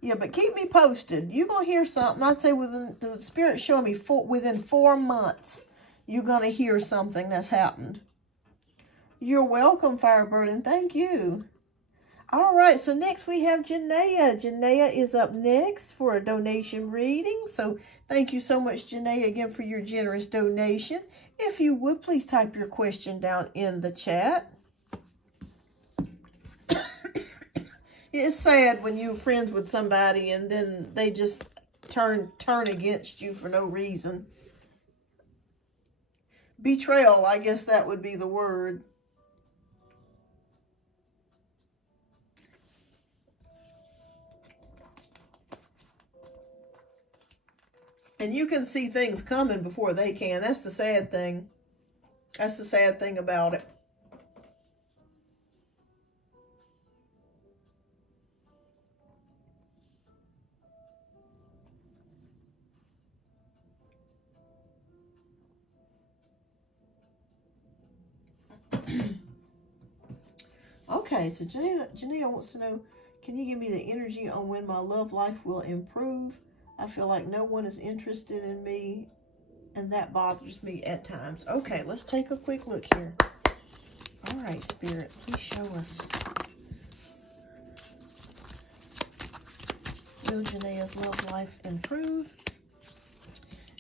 Yeah, but keep me posted. You're going to hear something. I'd say the Spirit showing me within 4 months, you're going to hear something that's happened. You're welcome, Firebird, and thank you. All right, so next we have Janaea. Janaea is up next for a donation reading. So thank you so much, Janaea, again for your generous donation. If you would, please type your question down in the chat. It's sad when you're friends with somebody and then they just turn against you for no reason. Betrayal, I guess that would be the word. And you can see things coming before they can. That's the sad thing. That's the sad thing about it. Okay, so Janaea wants to know, can you give me the energy on when my love life will improve? I feel like no one is interested in me, and that bothers me at times. Okay, let's take a quick look here. All right, Spirit, please show us. Will Janaea's love life improve?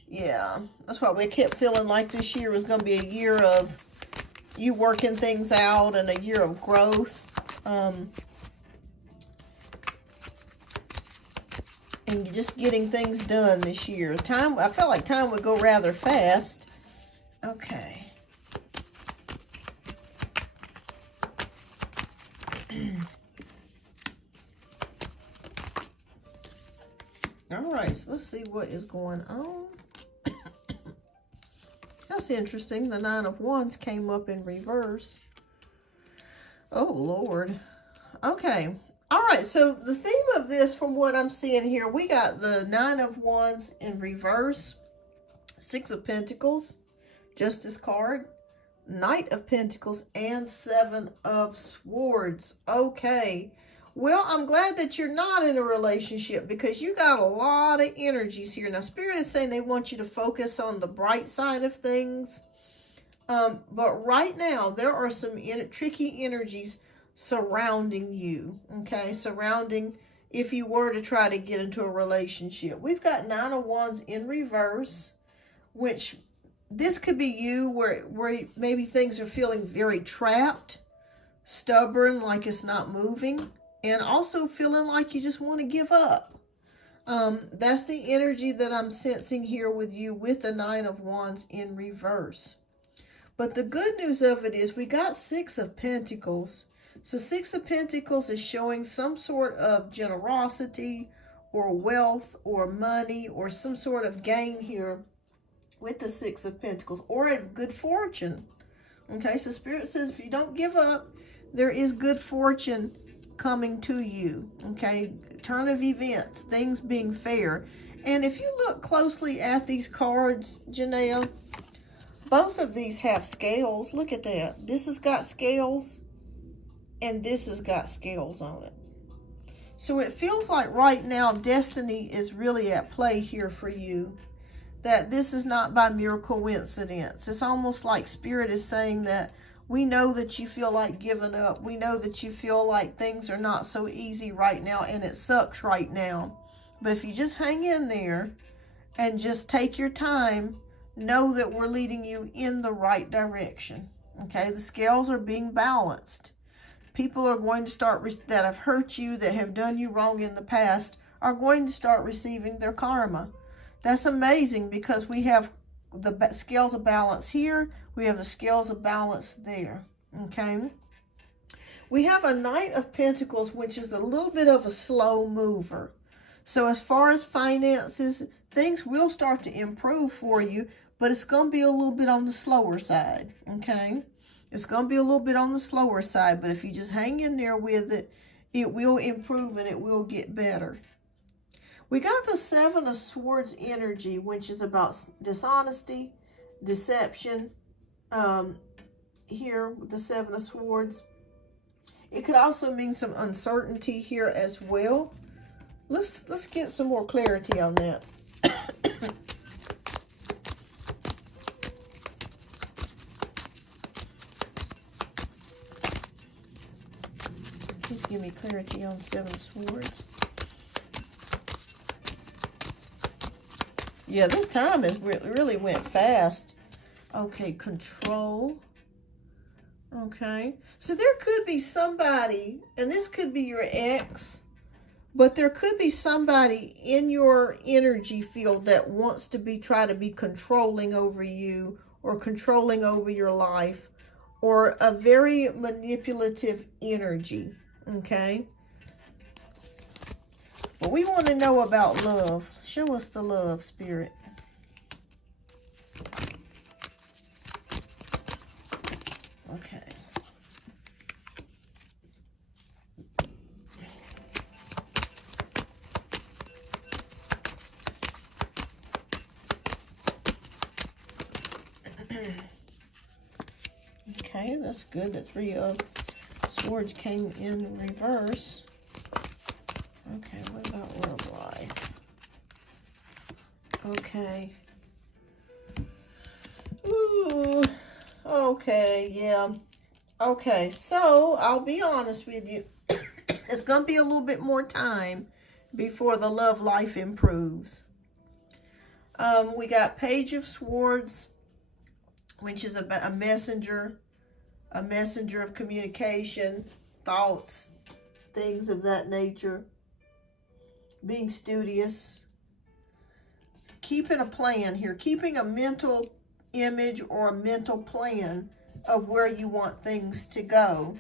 Yeah, that's why we kept feeling like this year was going to be a year of you working things out and a year of growth. And just getting things done this year. I felt like time would go rather fast. Okay. All right, so let's see what is going on. That's interesting. The Nine of Wands came up in reverse. Oh, Lord. Okay. All right, so the theme of this, from what I'm seeing here, we got the Nine of Wands in reverse, Six of Pentacles, Justice card, Knight of Pentacles, and Seven of Swords. Okay. Well, I'm glad that you're not in a relationship because you got a lot of energies here. Now, Spirit is saying they want you to focus on the bright side of things. But right now, there are some tricky energies surrounding you, okay? Surrounding if you were to try to get into a relationship. We've got Nine of Wands in reverse, which this could be you where maybe things are feeling very trapped, stubborn, like it's not moving, and also feeling like you just want to give up. That's the energy that I'm sensing here with you with the Nine of Wands in reverse. But the good news of it is we got Six of Pentacles. So Six of Pentacles is showing some sort of generosity or wealth or money or some sort of gain here with the Six of Pentacles, or a good fortune. Okay, so Spirit says if you don't give up, there is good fortune coming to you. Okay, turn of events, things being fair. And if you look closely at these cards, Janelle, both of these have scales. Look at that. This has got scales and this has got scales on it. So it feels like right now destiny is really at play here for you. That this is not by mere coincidence. It's almost like Spirit is saying that we know that you feel like giving up. We know that you feel like things are not so easy right now and it sucks right now. But if you just hang in there and just take your time, know that we're leading you in the right direction. Okay, the scales are being balanced. People are going to start, that have hurt you, that have done you wrong in the past, are going to start receiving their karma. That's amazing because we have the scales of balance here. We have the scales of balance there. Okay. We have a Knight of Pentacles, which is a little bit of a slow mover. So as far as finances, things will start to improve for you, but it's going to be a little bit on the slower side. Okay. It's going to be a little bit on the slower side, but if you just hang in there with it, it will improve and it will get better. We got the Seven of Swords energy, which is about dishonesty, deception. Here with the Seven of Swords. It could also mean some uncertainty here as well. Let's get some more clarity on that. Please give me clarity on Seven of Swords. Yeah, this time is really went fast. Okay, control. Okay, so there could be somebody, and this could be your ex, but there could be somebody in your energy field that wants to try to be controlling over you or controlling over your life, or a very manipulative energy. Okay, but we want to know about love. Show us the love, Spirit. Okay. Okay, that's good. The Three of Swords came in reverse. Okay, what about love life? Okay. Ooh. Okay, yeah. Okay, so I'll be honest with you. It's going to be a little bit more time before the love life improves. We got Page of Swords, which is about a messenger of communication, thoughts, things of that nature. Being studious. Keeping a plan here. Keeping a mental image or a mental plan of where you want things to go.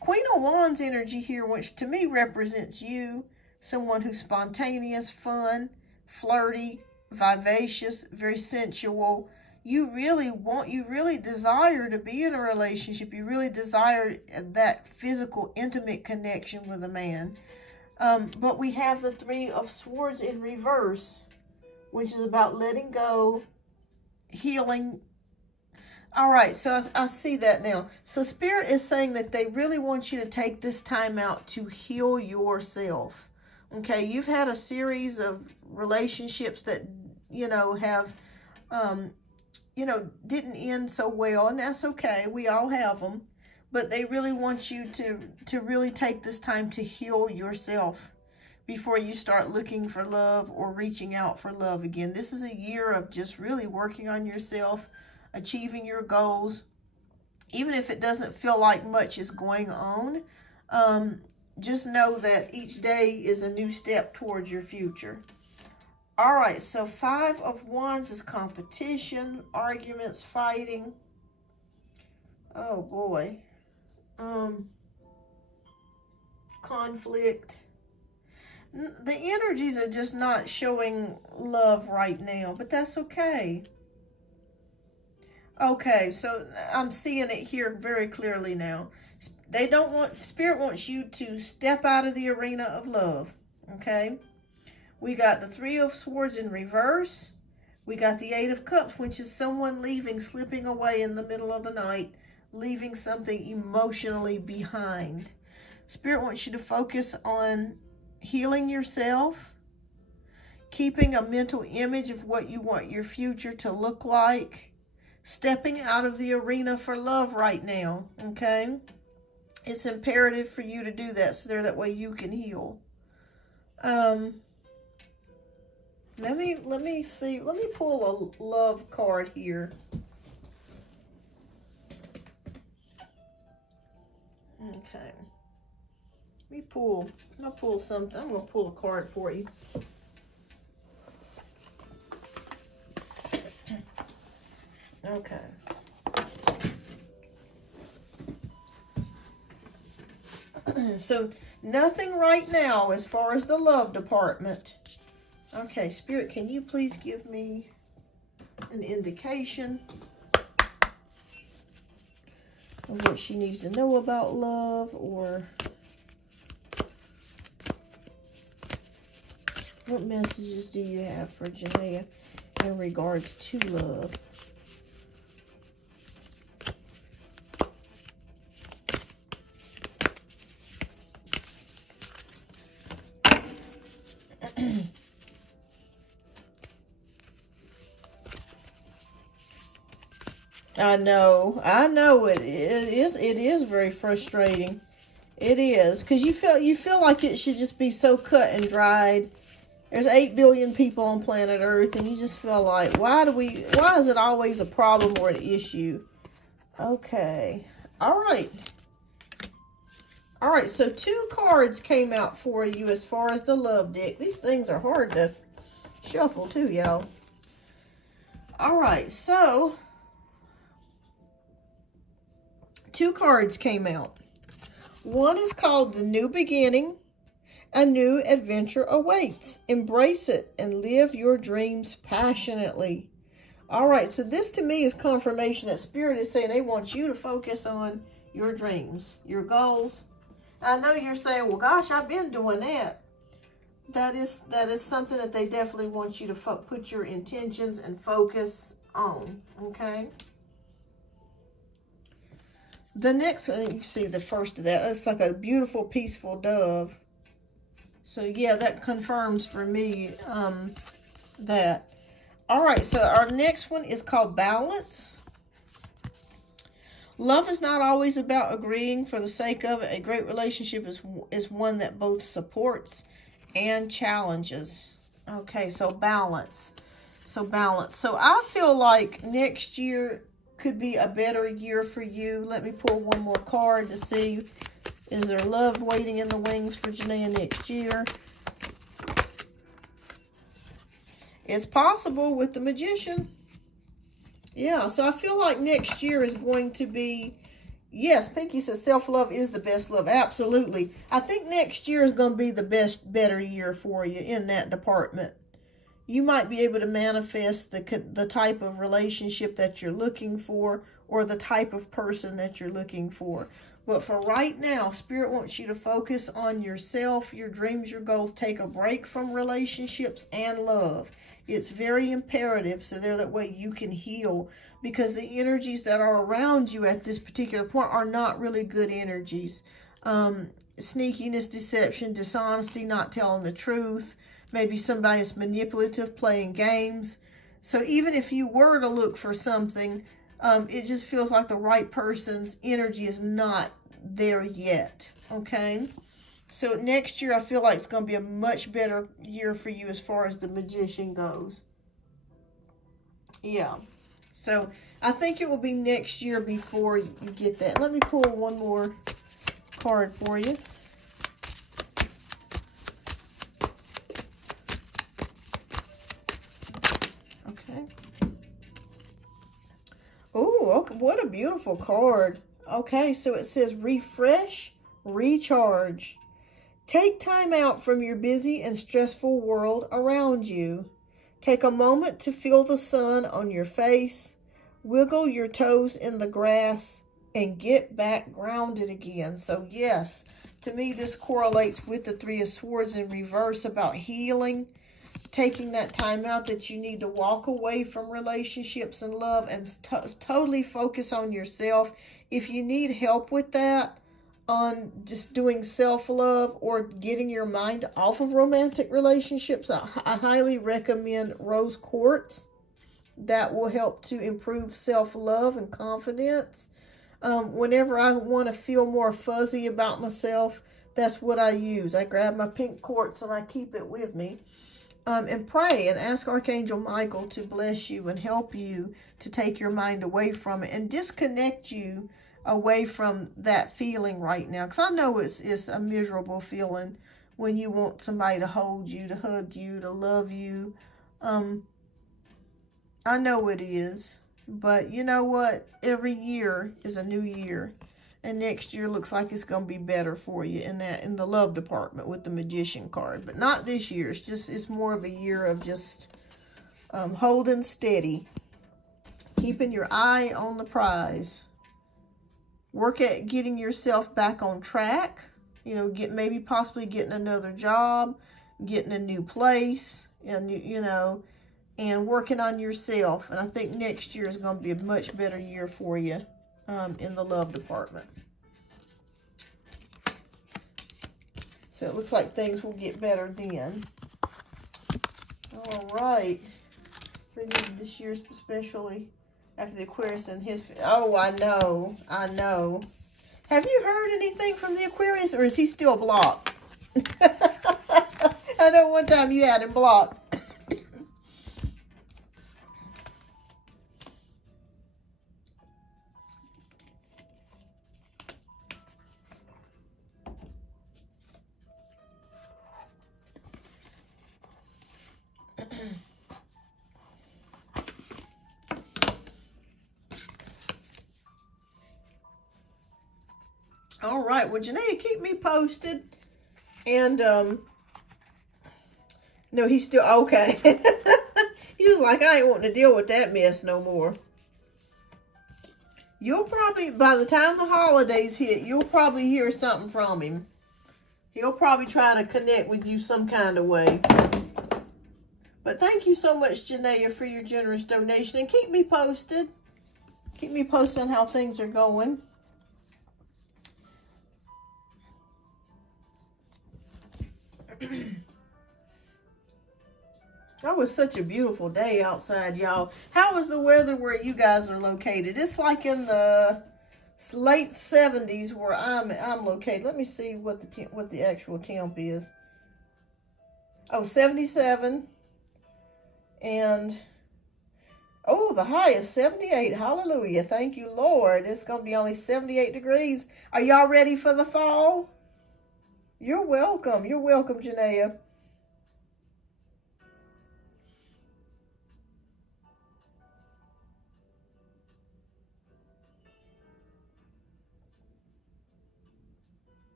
Queen of Wands energy here, which to me represents you, someone who's spontaneous, fun, flirty, vivacious, very sensual. You really desire to be in a relationship. You really desire that physical, intimate connection with a man. But we have the Three of Swords in reverse, which is about letting go, healing, All right, so I see that now. So Spirit is saying that they really want you to take this time out to heal yourself. Okay, you've had a series of relationships that, you know, have, you know, didn't end so well, and that's okay. We all have them. But they really want you to really take this time to heal yourself before you start looking for love or reaching out for love again. This is a year of just really working on yourself, achieving your goals. Even if it doesn't feel like much is going on, just know that each day is a new step towards your future. All right, so 5 of Wands is competition, arguments, fighting. Oh boy. Conflict. The energies are just not showing love right now, but that's okay. Okay, so I'm seeing it here very clearly now. They don't want, Spirit wants you to step out of the arena of love, okay? We got the 3 of Swords in reverse. We got the 8 of Cups, which is someone leaving, slipping away in the middle of the night, leaving something emotionally behind. Spirit wants you to focus on healing yourself, keeping a mental image of what you want your future to look like, stepping out of the arena for love right now, okay? It's imperative for you to do that so that way you can heal. Let me see. Let me pull a love card here. Okay. I'm gonna pull something. I'm gonna pull a card for you. Okay. So nothing right now as far as the love department. Okay, Spirit, can you please give me an indication of what she needs to know about love, or what messages do you have for Janaea in regards to love? I know it is very frustrating. It is, because you feel like it should just be so cut and dried. There's 8 billion people on planet Earth, and you just feel like, why is it always a problem or an issue? Okay. All right, so 2 cards came out for you as far as the love deck. These things are hard to shuffle too, y'all. All right, so 2 cards came out. One is called The New Beginning. A new adventure awaits. Embrace it and live your dreams passionately. All right, so this to me is confirmation that Spirit is saying they want you to focus on your dreams, your goals. I know you're saying, well, gosh, I've been doing that. That is something that they definitely want you to put your intentions and focus on, okay? The next one, you see the first of that. It's like a beautiful, peaceful dove. So, yeah, that confirms for me that. All right, so our next one is called Balance. Love is not always about agreeing for the sake of it. A great relationship is one that both supports and challenges. Okay, so balance. So I feel like next year could be a better year for you. Let me pull one more card to see, is there love waiting in the wings for Janaea next year? It's possible with the Magician. Yeah, so I feel like next year is going to be, yes, Pinky says self-love is the best love. Absolutely. I think next year is going to be the better year for you in that department. You might be able to manifest the type of relationship that you're looking for, or the type of person that you're looking for. But for right now, Spirit wants you to focus on yourself, your dreams, your goals. Take a break from relationships and love. It's very imperative so there that way you can heal, because the energies that are around you at this particular point are not really good energies. Sneakiness, deception, dishonesty, not telling the truth. Maybe somebody is manipulative, playing games. So even if you were to look for something, it just feels like the right person's energy is not there yet, okay? So next year, I feel like it's going to be a much better year for you as far as the Magician goes. Yeah. So I think it will be next year before you get that. Let me pull one more card for you. Okay. Oh, okay. What a beautiful card. Okay, so it says refresh, recharge. Take time out from your busy and stressful world around you. Take a moment to feel the sun on your face, wiggle your toes in the grass, and get back grounded again. So yes, to me this correlates with the Three of Swords in reverse about healing, taking that time out that you need to walk away from relationships and love and totally focus on yourself. If you need help with that, on just doing self-love or getting your mind off of romantic relationships, I highly recommend rose quartz. That will help to improve self-love and confidence. Whenever I want to feel more fuzzy about myself, that's what I use. I grab my pink quartz and I keep it with me. And pray and ask Archangel Michael to bless you and help you to take your mind away from it and disconnect you away from that feeling right now. Because I know it's a miserable feeling when you want somebody to hold you, to hug you, to love you. I know it is. But you know what? Every year is a new year. And next year looks like it's going to be better for you in the love department with the Magician card. But not this year. It's more of a year of just holding steady. Keeping your eye on the prize. Work at getting yourself back on track. You know, maybe possibly getting another job, getting a new place, and you know, and working on yourself. And I think next year is going to be a much better year for you in the love department. So it looks like things will get better then. All right. This year's especially after the Aquarius and his... Oh, I know. Have you heard anything from the Aquarius, or is he still blocked? I know one time you had him blocked. All right, well, Janae, keep me posted. And, no, he's still, okay. He was like, I ain't wanting to deal with that mess no more. You'll probably, by the time the holidays hit, you'll probably hear something from him. He'll probably try to connect with you some kind of way. But thank you so much, Janae, for your generous donation. And keep me posted. Keep me posted on how things are going. That was such a beautiful day outside, y'all. How is the weather where you guys are located? It's like in the late 70s where I'm located. Let me see what the actual temp is. Oh, 77. And oh, the high is 78. Hallelujah. Thank you, Lord. It's going to be only 78 degrees. Are y'all ready for the fall? You're welcome. You're welcome, Janaea.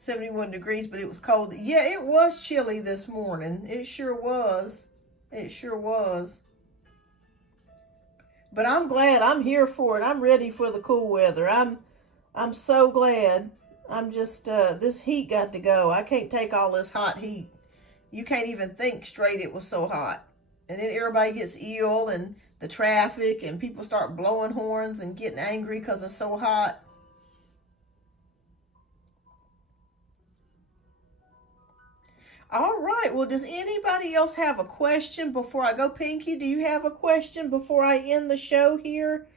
$71 degrees, but it was cold. Yeah, it was chilly this morning. It sure was. It sure was. But I'm glad. I'm here for it. I'm ready for the cool weather. I'm so glad I'm just, this heat got to go. I can't take all this hot heat. You can't even think straight, it was so hot. And then everybody gets ill, and the traffic, and people start blowing horns and getting angry because it's so hot. All right, well, does anybody else have a question before I go? Pinky, do you have a question before I end the show here?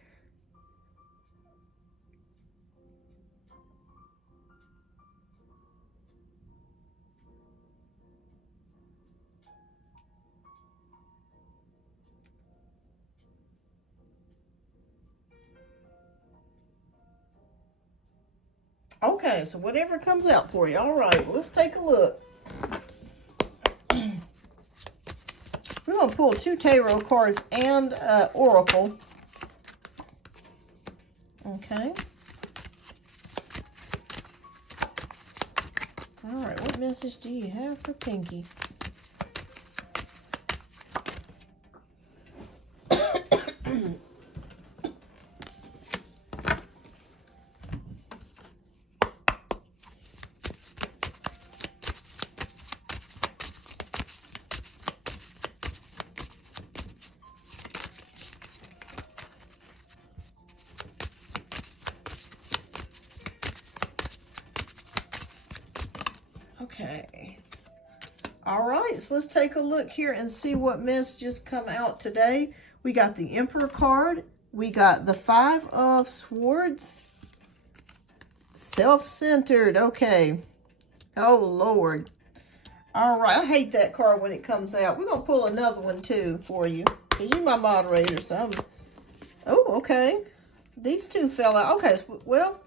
Okay, so whatever comes out for you. All right, well, let's take a look. We're going to pull 2 tarot cards and oracle. Okay. All right, what message do you have for Pinky? Okay. All right, so let's take a look here and see what messages come out today. We got the Emperor card. We got the 5 of Swords. Self-centered. Okay. Oh, Lord. All right, I hate that card when it comes out. We're going to pull another one, too, for you. Because you're my moderator, so I'm... Oh, okay. These 2 fell out. Okay, well...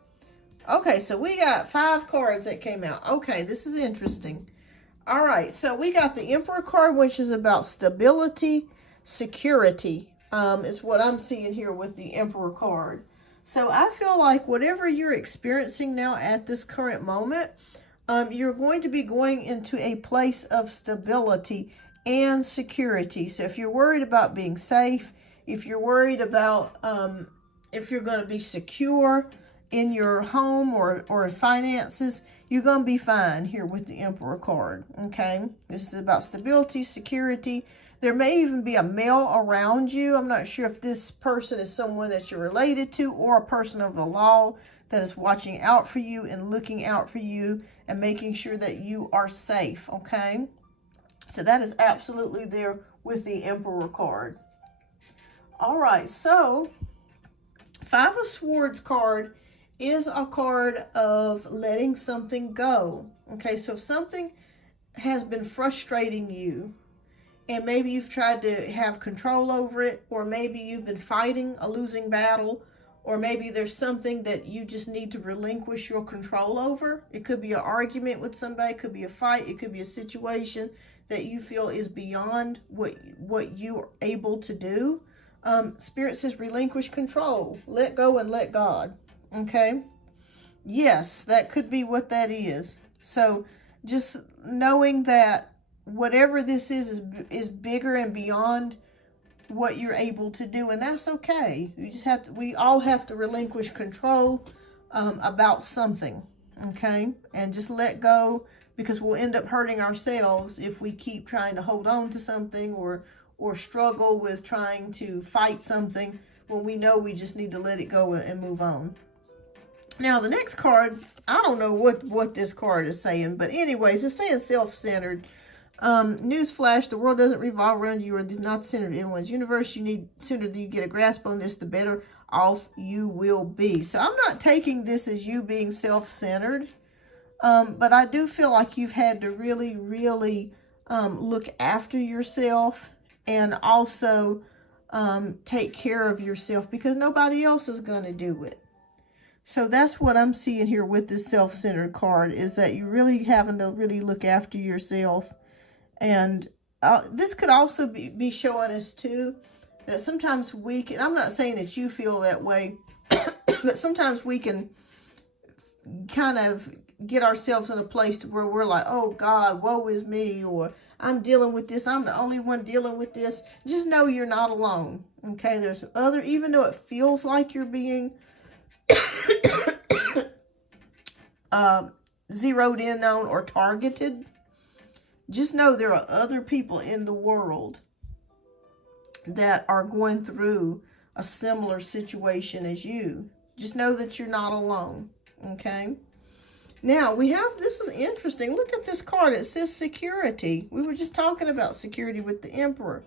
Okay, so we got 5 cards that came out. Okay, this is interesting. All right, so we got the Emperor card, which is about stability, security, is what I'm seeing here with the Emperor card. So I feel like whatever you're experiencing now at this current moment, you're going to be going into a place of stability and security. So if you're worried about being safe, if you're worried about if you're going to be secure in your home or finances, you're going to be fine here with the Emperor card, okay? This is about stability, security. There may even be a male around you. I'm not sure if this person is someone that you're related to or a person of the law that is watching out for you and looking out for you and making sure that you are safe, okay? So that is absolutely there with the Emperor card. All right, so 5 of Swords card is a card of letting something go. Okay, so if something has been frustrating you, and maybe you've tried to have control over it, or maybe you've been fighting a losing battle, or maybe there's something that you just need to relinquish your control over. It could be an argument with somebody, it could be a fight, it could be a situation that you feel is beyond what you are able to do. Spirit says relinquish control, let go and let God. Okay, yes, that could be what that is. So just knowing that whatever this is bigger and beyond what you're able to do, and that's okay. You just have to, we all have to relinquish control about something, okay, and just let go, because we'll end up hurting ourselves if we keep trying to hold on to something or struggle with trying to fight something when we know we just need to let it go and move on. Now, the next card, I don't know what this card is saying, but anyways, it's saying self-centered. Newsflash, the world doesn't revolve around you, or is not centered in anyone's universe. You need, sooner that you get a grasp on this, the better off you will be. So I'm not taking this as you being self-centered, but I do feel like you've had to really, really look after yourself and also take care of yourself, because nobody else is going to do it. So that's what I'm seeing here with this self-centered card, is that you're really having to really look after yourself. And this could also be showing us too that sometimes we can, I'm not saying that you feel that way, but sometimes we can kind of get ourselves in a place to where we're like, oh God, woe is me, or I'm dealing with this, I'm the only one dealing with this. Just know you're not alone, okay? There's other, even though it feels like you're being zeroed in on or targeted, just know there are other people in the world that are going through a similar situation as you. Just know that you're not alone, okay? Now, we have, this is interesting. Look at this card. It says security. We were just talking about security with the Emperor.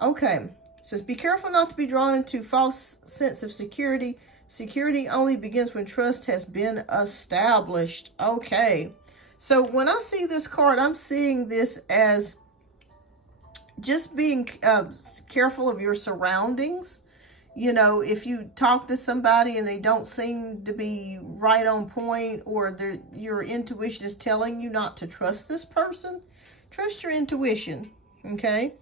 Okay. It says, be careful not to be drawn into false sense of security. Security only begins when trust has been established. Okay. So when I see this card, I'm seeing this as just being careful of your surroundings. You know, if you talk to somebody and they don't seem to be right on point, or your intuition is telling you not to trust this person, trust your intuition, okay?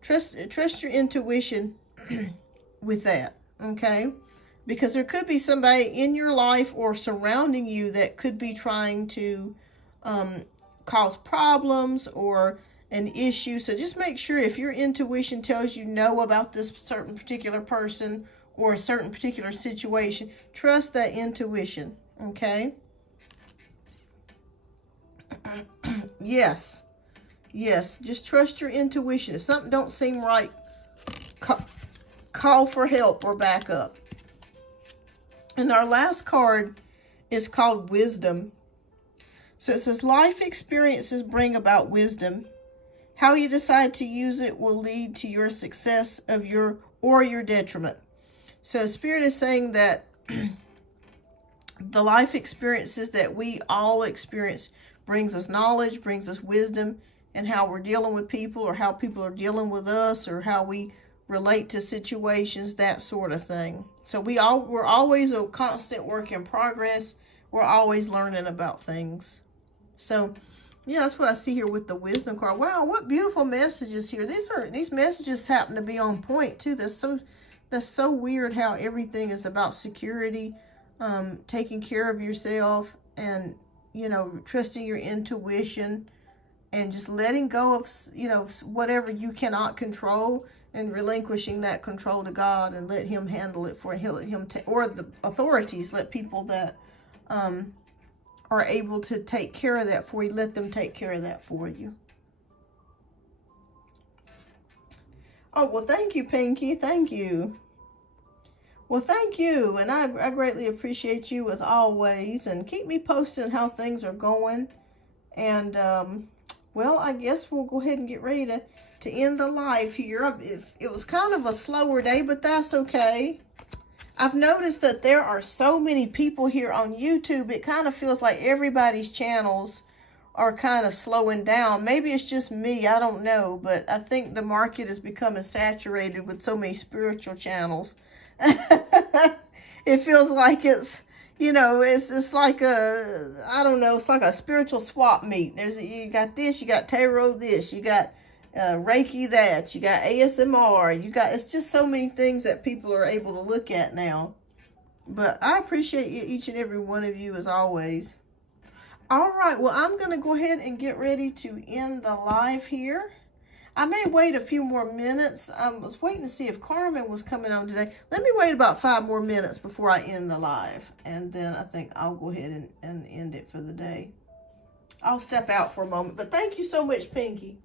Trust your intuition with that, okay? Because there could be somebody in your life or surrounding you that could be trying to cause problems or an issue. So just make sure, if your intuition tells you no about this certain particular person or a certain particular situation, trust that intuition, okay? Yes, just trust your intuition. If something don't seem right, call for help or backup. And our last card is called Wisdom. So it says, life experiences bring about wisdom. How you decide to use it will lead to your success or your detriment. So Spirit is saying that the life experiences that we all experience brings us knowledge, brings us wisdom, and how we're dealing with people, or how people are dealing with us, or how we relate to situations, that sort of thing. So we're always a constant work in progress. We're always learning about things. So yeah, that's what I see here with the Wisdom card. Wow, what beautiful messages here. These messages happen to be on point too. That's so weird how everything is about security, taking care of yourself, and trusting your intuition, and just letting go of whatever you cannot control, and relinquishing that control to God, and let Him handle it or the authorities. Let people that are able to take care of that for you, let them take care of that for you. Oh, well, thank you, Pinky. Thank you. Well, thank you. And I greatly appreciate you as always. And keep me posted how things are going. And, well, I guess we'll go ahead and get ready to end the live here. It was kind of a slower day, but that's okay. I've noticed that there are so many people here on YouTube. It kind of feels like everybody's channels are kind of slowing down. Maybe it's just me, I don't know. But I think the market is becoming saturated with so many spiritual channels. It feels like it's like I don't know, it's like a spiritual swap meet. You got this, you got tarot this, you got Reiki that, you got ASMR, it's just so many things that people are able to look at now. But I appreciate each and every one of you as always. All right, well, I'm going to go ahead and get ready to end the live here. I may wait a few more minutes. I was waiting to see if Carmen was coming on today. Let me wait about 5 more minutes before I end the live. And then I think I'll go ahead and end it for the day. I'll step out for a moment. But thank you so much, Pinky.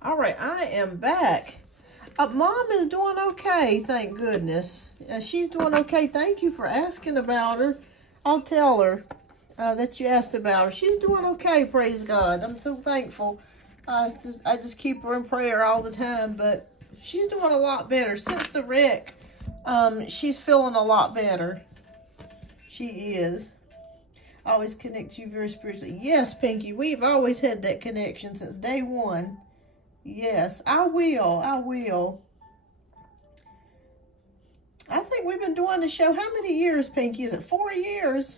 All right, I am back. Mom is doing okay, thank goodness. She's doing okay. Thank you for asking about her. I'll tell her that you asked about her. She's doing okay, praise God. I'm so thankful. I just keep her in prayer all the time, but she's doing a lot better. Since the wreck, she's feeling a lot better. She is. Always connects you very spiritually. Yes, Pinky, we've always had that connection since day one. Yes, I will. I will. I think we've been doing the show. How many years, Pinky? Is it 4 years?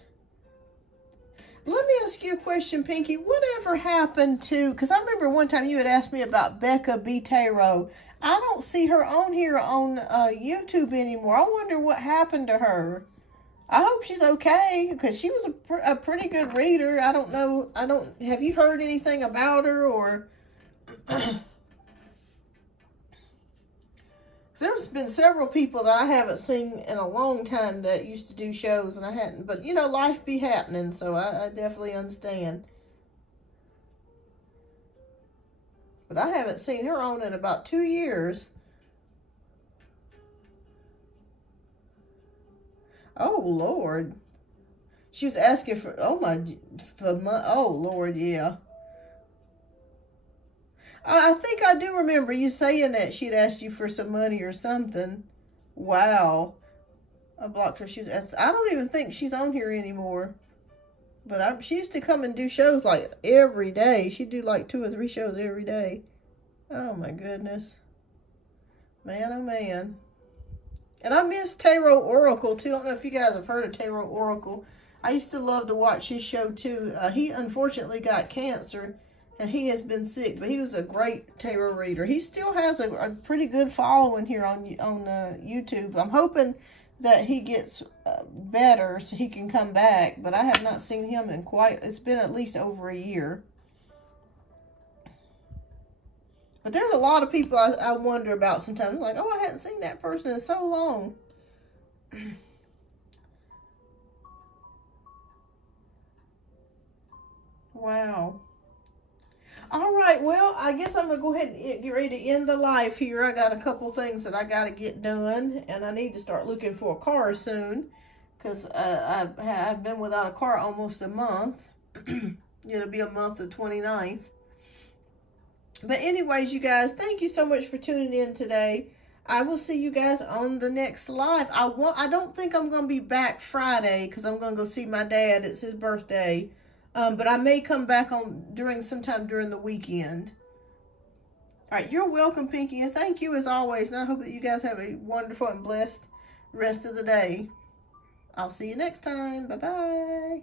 Let me ask you a question, Pinky. Whatever happened to, because I remember one time you had asked me about Becca B. Tarot. I don't see her on here on YouTube anymore. I wonder what happened to her. I hope she's okay, because she was a pretty good reader. I don't know. Have you heard anything about her, or... There's been several people that I haven't seen in a long time that used to do shows, and I hadn't. But, you know, life be happening, so I definitely understand. But I haven't seen her on in about 2 years. Oh, Lord. She was asking for, oh, Lord, yeah. I think I do remember you saying that she'd asked you for some money or something. Wow. I blocked her. I don't even think she's on here anymore. But she used to come and do shows like every day. She'd do like 2 or 3 shows every day. Oh my goodness. Man, oh man. And I miss Tarot Oracle too. I don't know if you guys have heard of Tarot Oracle. I used to love to watch his show too. He unfortunately got cancer. And he has been sick, but he was a great tarot reader. He still has a pretty good following here on YouTube. I'm hoping that he gets better so he can come back, but I have not seen him in it's been at least over a year. But there's a lot of people I wonder about sometimes. Like, oh, I hadn't seen that person in so long. Wow. All right, well, I guess I'm going to go ahead and get ready to end the live here. I got a couple things that I got to get done, and I need to start looking for a car soon, because I've been without a car almost a month. It'll be a month the 29th. But anyways, you guys, thank you so much for tuning in today. I will see you guys on the next live. I don't think I'm going to be back Friday, because I'm going to go see my dad. It's his birthday. But I may come back on sometime during the weekend. All right, you're welcome, Pinky, and thank you as always. And I hope that you guys have a wonderful and blessed rest of the day. I'll see you next time. Bye-bye.